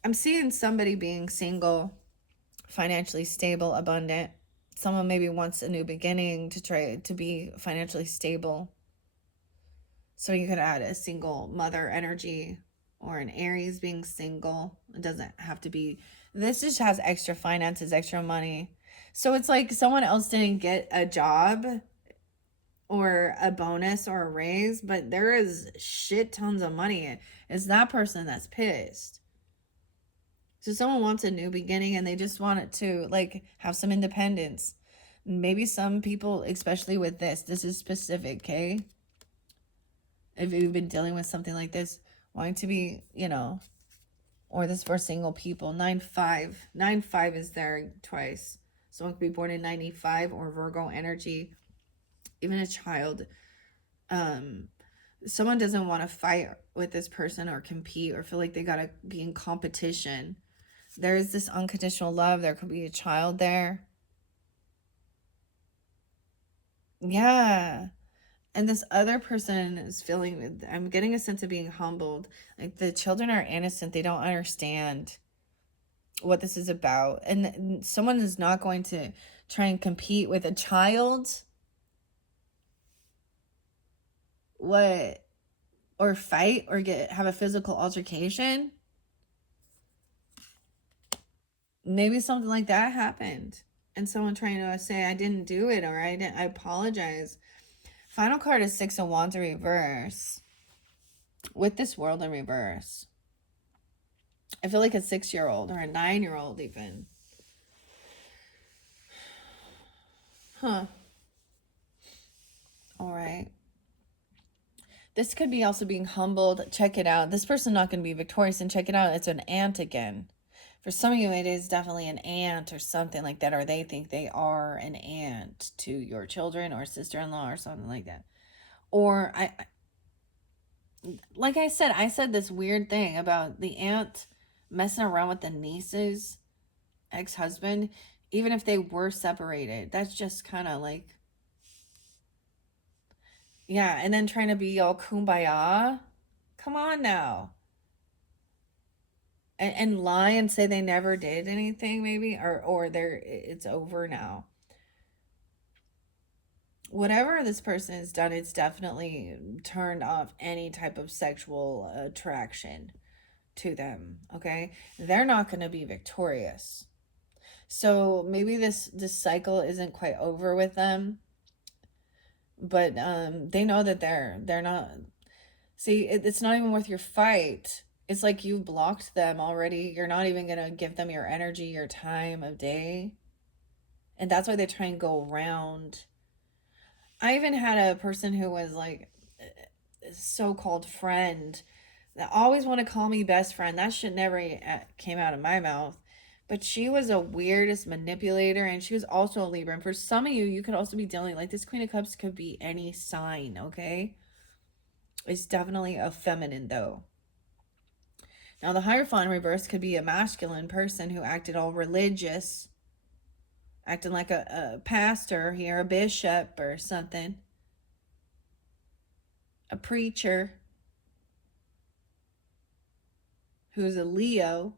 I'm seeing somebody being single, financially stable, abundant. Someone maybe wants a new beginning to try to be financially stable. So you could add a single mother energy or an Aries being single. It doesn't have to be. This just has extra finances, extra money. So it's like someone else didn't get a job or a bonus or a raise, but there is shit tons of money. It's that person that's pissed. So someone wants a new beginning and they just want it to like have some independence. Maybe some people, especially with this is specific, okay? If you've been dealing with something like this, wanting to be, you know, or this for single people. 9-5. 9-5 is there twice. Someone could be born in 95 or Virgo energy. Even a child. Someone doesn't want to fight with this person or compete or feel like they gotta be in competition. There's this unconditional love. There could be a child there. Yeah. And this other person is feeling, I'm getting a sense of being humbled. Like the children are innocent. They don't understand what this is about. And someone is not going to try and compete with a child. What? Or fight or have a physical altercation. Maybe something like that happened. And someone trying to say, I didn't do it, or I apologize. Final card is 6 of Wands in reverse. With this world in reverse. I feel like a 6-year-old or a 9-year-old even. Huh. All right. This could be also being humbled. Check it out. This person not going to be victorious. And check it out. It's an aunt again. For some of you, it is definitely an aunt or something like that. Or they think they are an aunt to your children or sister-in-law or something like that. Or like I said this weird thing about the aunt messing around with the niece's ex-husband, even if they were separated. That's just kind of like, yeah, and then trying to be all kumbaya. Come on now. And lie and say they never did anything, maybe, or it's over now. Whatever this person has done, it's definitely turned off any type of sexual attraction to them. Okay, they're not going to be victorious. So maybe this cycle isn't quite over with them, but they know that they're not. See, it's not even worth your fight. It's like you've blocked them already. You're not even going to give them your energy, your time of day. And that's why they try and go around. I even had a person who was like a so-called friend that always want to call me best friend. That shit never came out of my mouth. But she was a weirdest manipulator, and she was also a Libra. And for some of you, you could also be dealing, like this Queen of Cups could be any sign, okay? It's definitely a feminine, though. Now, the Hierophant in reverse could be a masculine person who acted all religious, acting like a pastor here, a bishop or something, a preacher who's a Leo.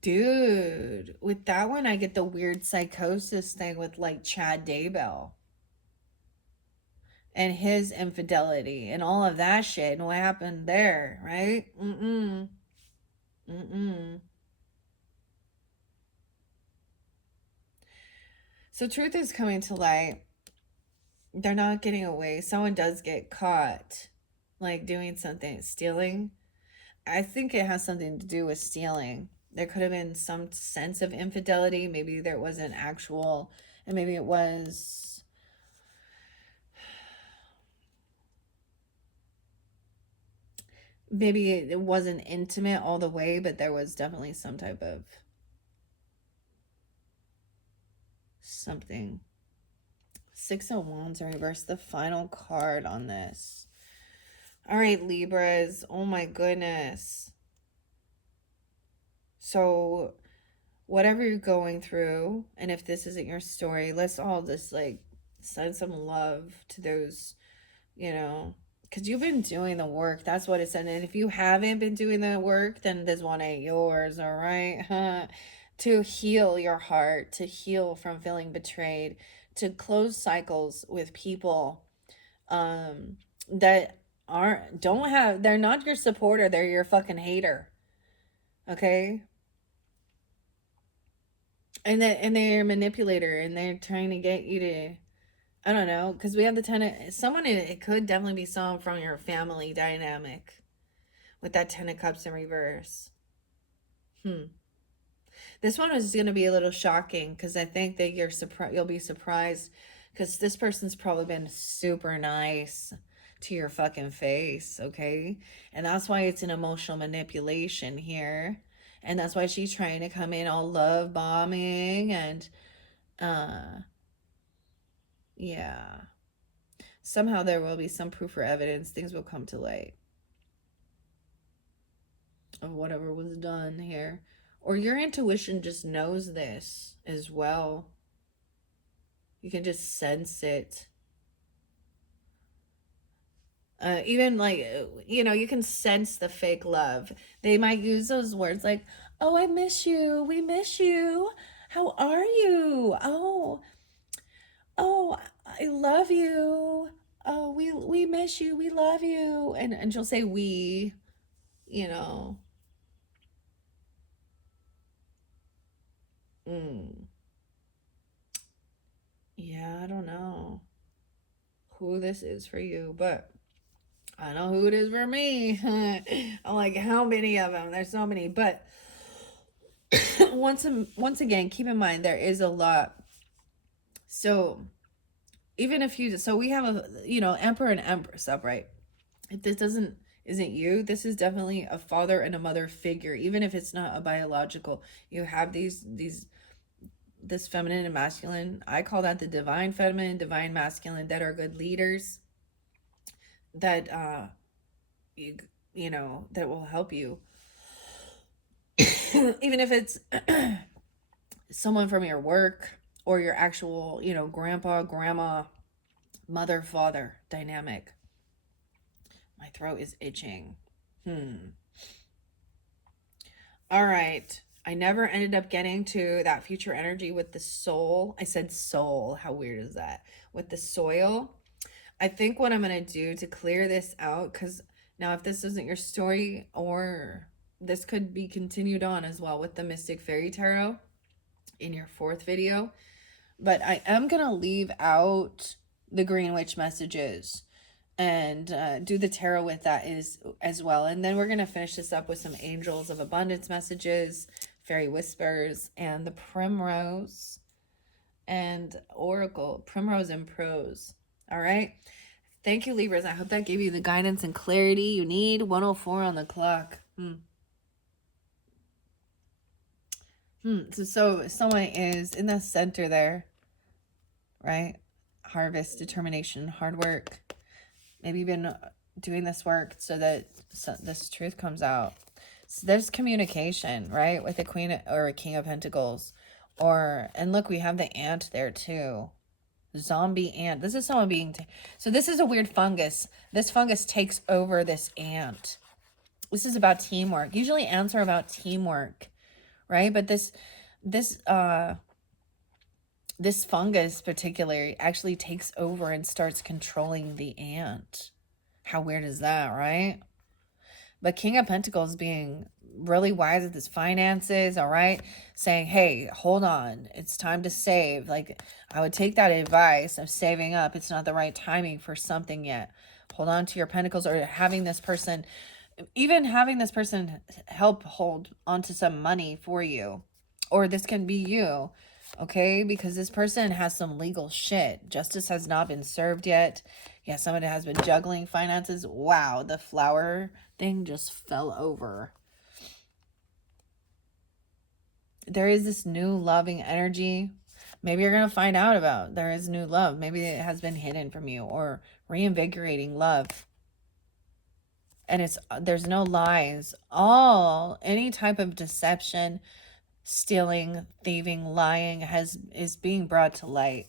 Dude, with that one, I get the weird psychosis thing with like Chad Daybell and his infidelity and all of that shit and what happened there, right? Mm-mm. So truth is coming to light. They're not getting away. Someone does get caught, like doing something, stealing. I think it has something to do with stealing. There could have been some sense of infidelity. Maybe there was an actual, and maybe it was, maybe it wasn't intimate all the way, but there was definitely some type of something. Six of Wands in reverse, the final card on this. All right, Libras. Oh my goodness. So, whatever you're going through, and if this isn't your story, let's all just like send some love to those, you know, because you've been doing the work. That's what it said. And if you haven't been doing the work, then this one ain't yours, all right? To heal your heart, to heal from feeling betrayed, to close cycles with people that don't have, they're not your supporter, they're your fucking hater. Okay? And they're a manipulator, and they're trying to get you to, I don't know, because we have the ten of someone, it could definitely be someone from your family dynamic with that 10 of Cups in reverse. This one is going to be a little shocking because I think that you'll be surprised because this person's probably been super nice to your fucking face, okay? And that's why it's an emotional manipulation here. And that's why she's trying to come in all love bombing and yeah. Somehow there will be some proof or evidence. Things will come to light of whatever was done here. Or your intuition just knows this as well. You can just sense it. Even like, you can sense the fake love. They might use those words like, oh, I miss you. We miss you. How are you? Oh, I love you. Oh, we miss you. We love you. And she'll say we, you know. Mm, yeah, I don't know who this is for you, but I know who it is for me. I'm like, how many of them? There's so many. But once again, keep in mind there is a lot. So even if you, so we have a, emperor and empress upright. If this isn't you, this is definitely a father and a mother figure. Even if it's not a biological, you have this feminine and masculine. I call that the divine feminine, divine masculine, that are good leaders, that that will help you. Even if it's someone from your work or your actual, grandpa, grandma, mother, father dynamic. My throat is itching. All right. I never ended up getting to that future energy with the soul. I said soul. How weird is that? With the soil. I think what I'm going to do to clear this out, because now if this isn't your story, or this could be continued on as well with the Mystic Fairy Tarot in your 4th video. But I am going to leave out the Green Witch messages and do the tarot with that as well. And then we're going to finish this up with some Angels of Abundance messages, Fairy Whispers, and the Primrose and Oracle, Primrose and Prose. All right. Thank you, Libras. I hope that gave you the guidance and clarity you need. 104 on the clock. So someone is in the center there, right? Harvest, determination, hard work. Maybe you've been doing this work so that this truth comes out. So there's communication, right? With the Queen or King of Pentacles. And look, we have the ant there too. Zombie ant. This is someone being, so this is a weird fungus. This fungus takes over this ant. This is about teamwork. Usually ants are about teamwork, right? But this fungus particularly actually takes over and starts controlling the ant. How weird is that, right? But King of Pentacles being really wise with his finances, all right? Saying, hey, hold on, it's time to save. Like, I would take that advice of saving up. It's not the right timing for something yet. Hold on to your pentacles, or having this person, even having this person help hold onto some money for you. Or this can be you, okay? Because this person has some legal shit. Justice has not been served yet. Yeah, somebody has been juggling finances. Wow, the flower thing just fell over. There is this new loving energy. Maybe you're going to find out about there is new love. Maybe it has been hidden from you, or reinvigorating love. And there's no lies. Any type of deception, stealing, thieving, lying is being brought to light.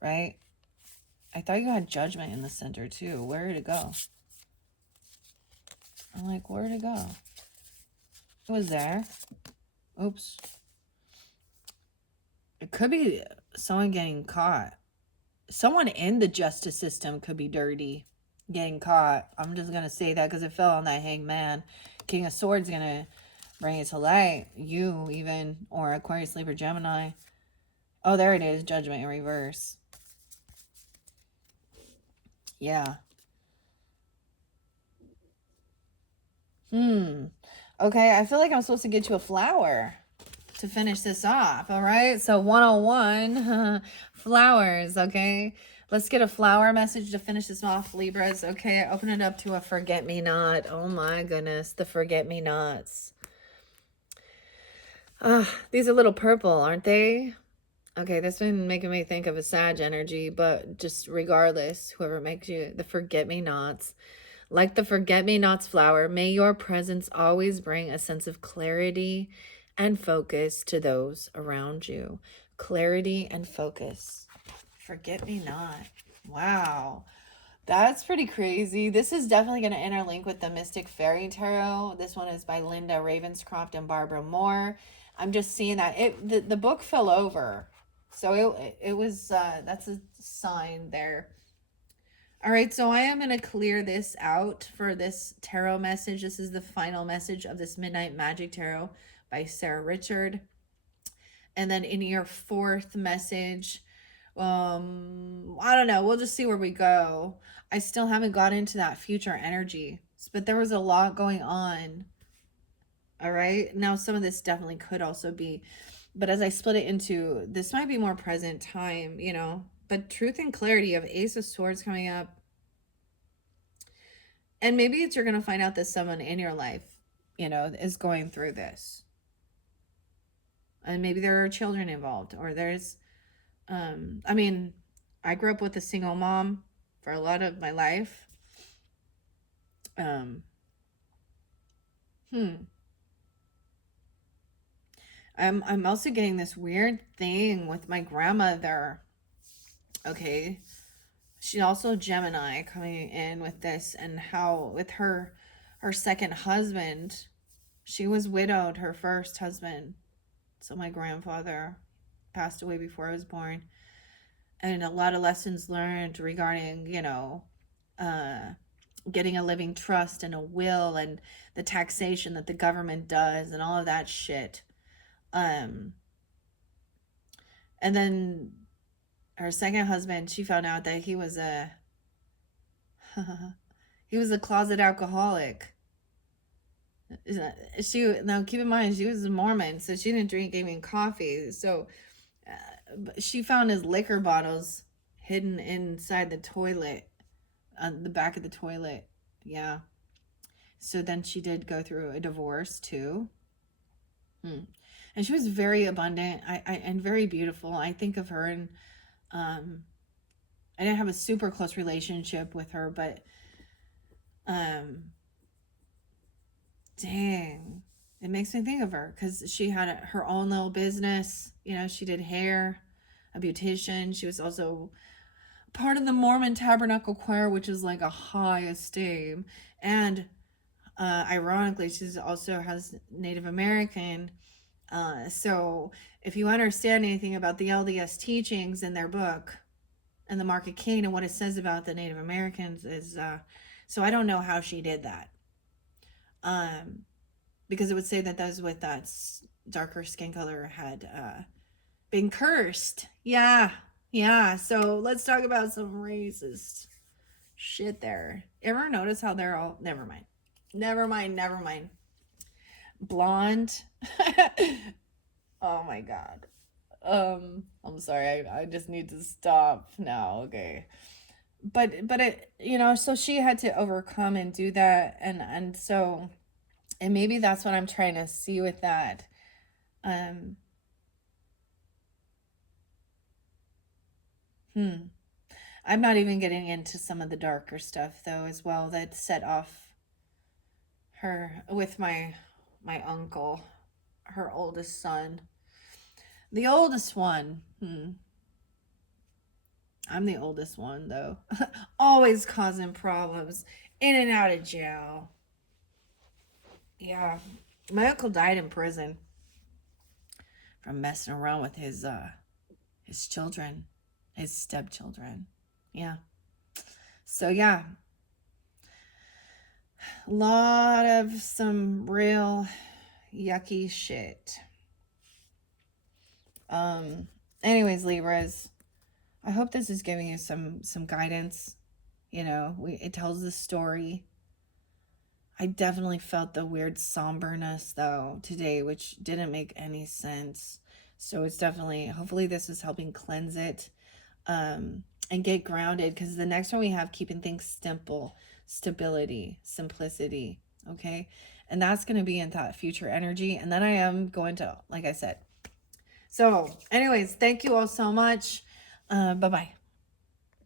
Right? I thought you had Judgment in the center too. Where did it go? I'm like, where did it go? It was there. Oops. It could be someone getting caught. Someone in the justice system could be dirty, getting caught. I'm just going to say that because it fell on that hangman. King of Swords going to bring it to light. You even, or Aquarius, Libra, Gemini. Oh, there it is. Judgment in reverse. Yeah. Okay, I feel like I'm supposed to get you a flower to finish this off, all right? So 101, flowers, okay? Let's get a flower message to finish this off, Libras, okay? Open it up to a forget-me-not. Oh my goodness, the forget-me-nots. These are a little purple, aren't they? Okay, this been making me think of a Sag energy, but just regardless, whoever makes you, the forget-me-nots. Like the forget-me-nots flower, may your presence always bring a sense of clarity and focus to those around you. Clarity and focus. Forget-me-not. Wow. That's pretty crazy. This is definitely going to interlink with the Mystic Fairy Tarot. This one is by Linda Ravenscroft and Barbara Moore. I'm just seeing that the book fell over. So it was, that's a sign there. All right, so I am going to clear this out for this tarot message. This is the final message of this Midnight Magic Tarot by Sarah Richard. And then in your fourth message, I don't know. We'll just see where we go. I still haven't got into that future energy, but there was a lot going on. All right. Now, some of this definitely could also be, but as I split it into, this might be more present time, you know, but truth and clarity of Ace of Swords coming up. And maybe it's you're going to find out that someone in your life, you know, is going through this. And maybe there are children involved, or there's, I mean, I grew up with a single mom for a lot of my life. I'm also getting this weird thing with my grandmother. Okay. She's also Gemini coming in with this, and how with her second husband, she was widowed, her first husband. So my grandfather passed away before I was born. And a lot of lessons learned regarding, you know, getting a living trust and a will, and the taxation that the government does and all of that shit. And then her second husband, she found out that he was a closet alcoholic. Now keep in mind, she was a Mormon, so she didn't drink even coffee. So she found his liquor bottles hidden inside the toilet, on the back of the toilet. Yeah. So then she did go through a divorce too. And she was very abundant, and very beautiful. I think of her, and I didn't have a super close relationship with her, but dang, it makes me think of her, because she had her own little business. You know, she did hair, a beautician. She was also part of the Mormon Tabernacle Choir, which is like a high esteem. And ironically, she also has Native American. So if you understand anything about the LDS teachings in their book, and the Mark of Cain, and what it says about the Native Americans is, so I don't know how she did that. Because it would say that those with that darker skin color had been cursed. Yeah, yeah. So let's talk about some racist shit there. Ever notice how they're all? Never mind. Never mind. Never mind. Blonde. Oh my god. I'm sorry. I just need to stop now. Okay. But it, you know, so she had to overcome and do that, and so, and maybe that's what I'm trying to see with that. Um, I'm not even getting into some of the darker stuff though as well that set off her with my uncle, her oldest son. The oldest one. I'm the oldest one though. Always causing problems. In and out of jail. Yeah. My uncle died in prison from messing around with his children, his stepchildren. Yeah. So yeah, a lot of some real yucky shit. Anyways, Libras, I hope this is giving you some guidance. You know, it tells the story. I definitely felt the weird somberness though today, which didn't make any sense. So it's definitely, hopefully this is helping cleanse it, and get grounded, because the next one we have keeping things simple, stability, simplicity. Okay. And that's going to be in that future energy. And then I am going to, like I said. So anyways, thank you all so much. Bye-bye.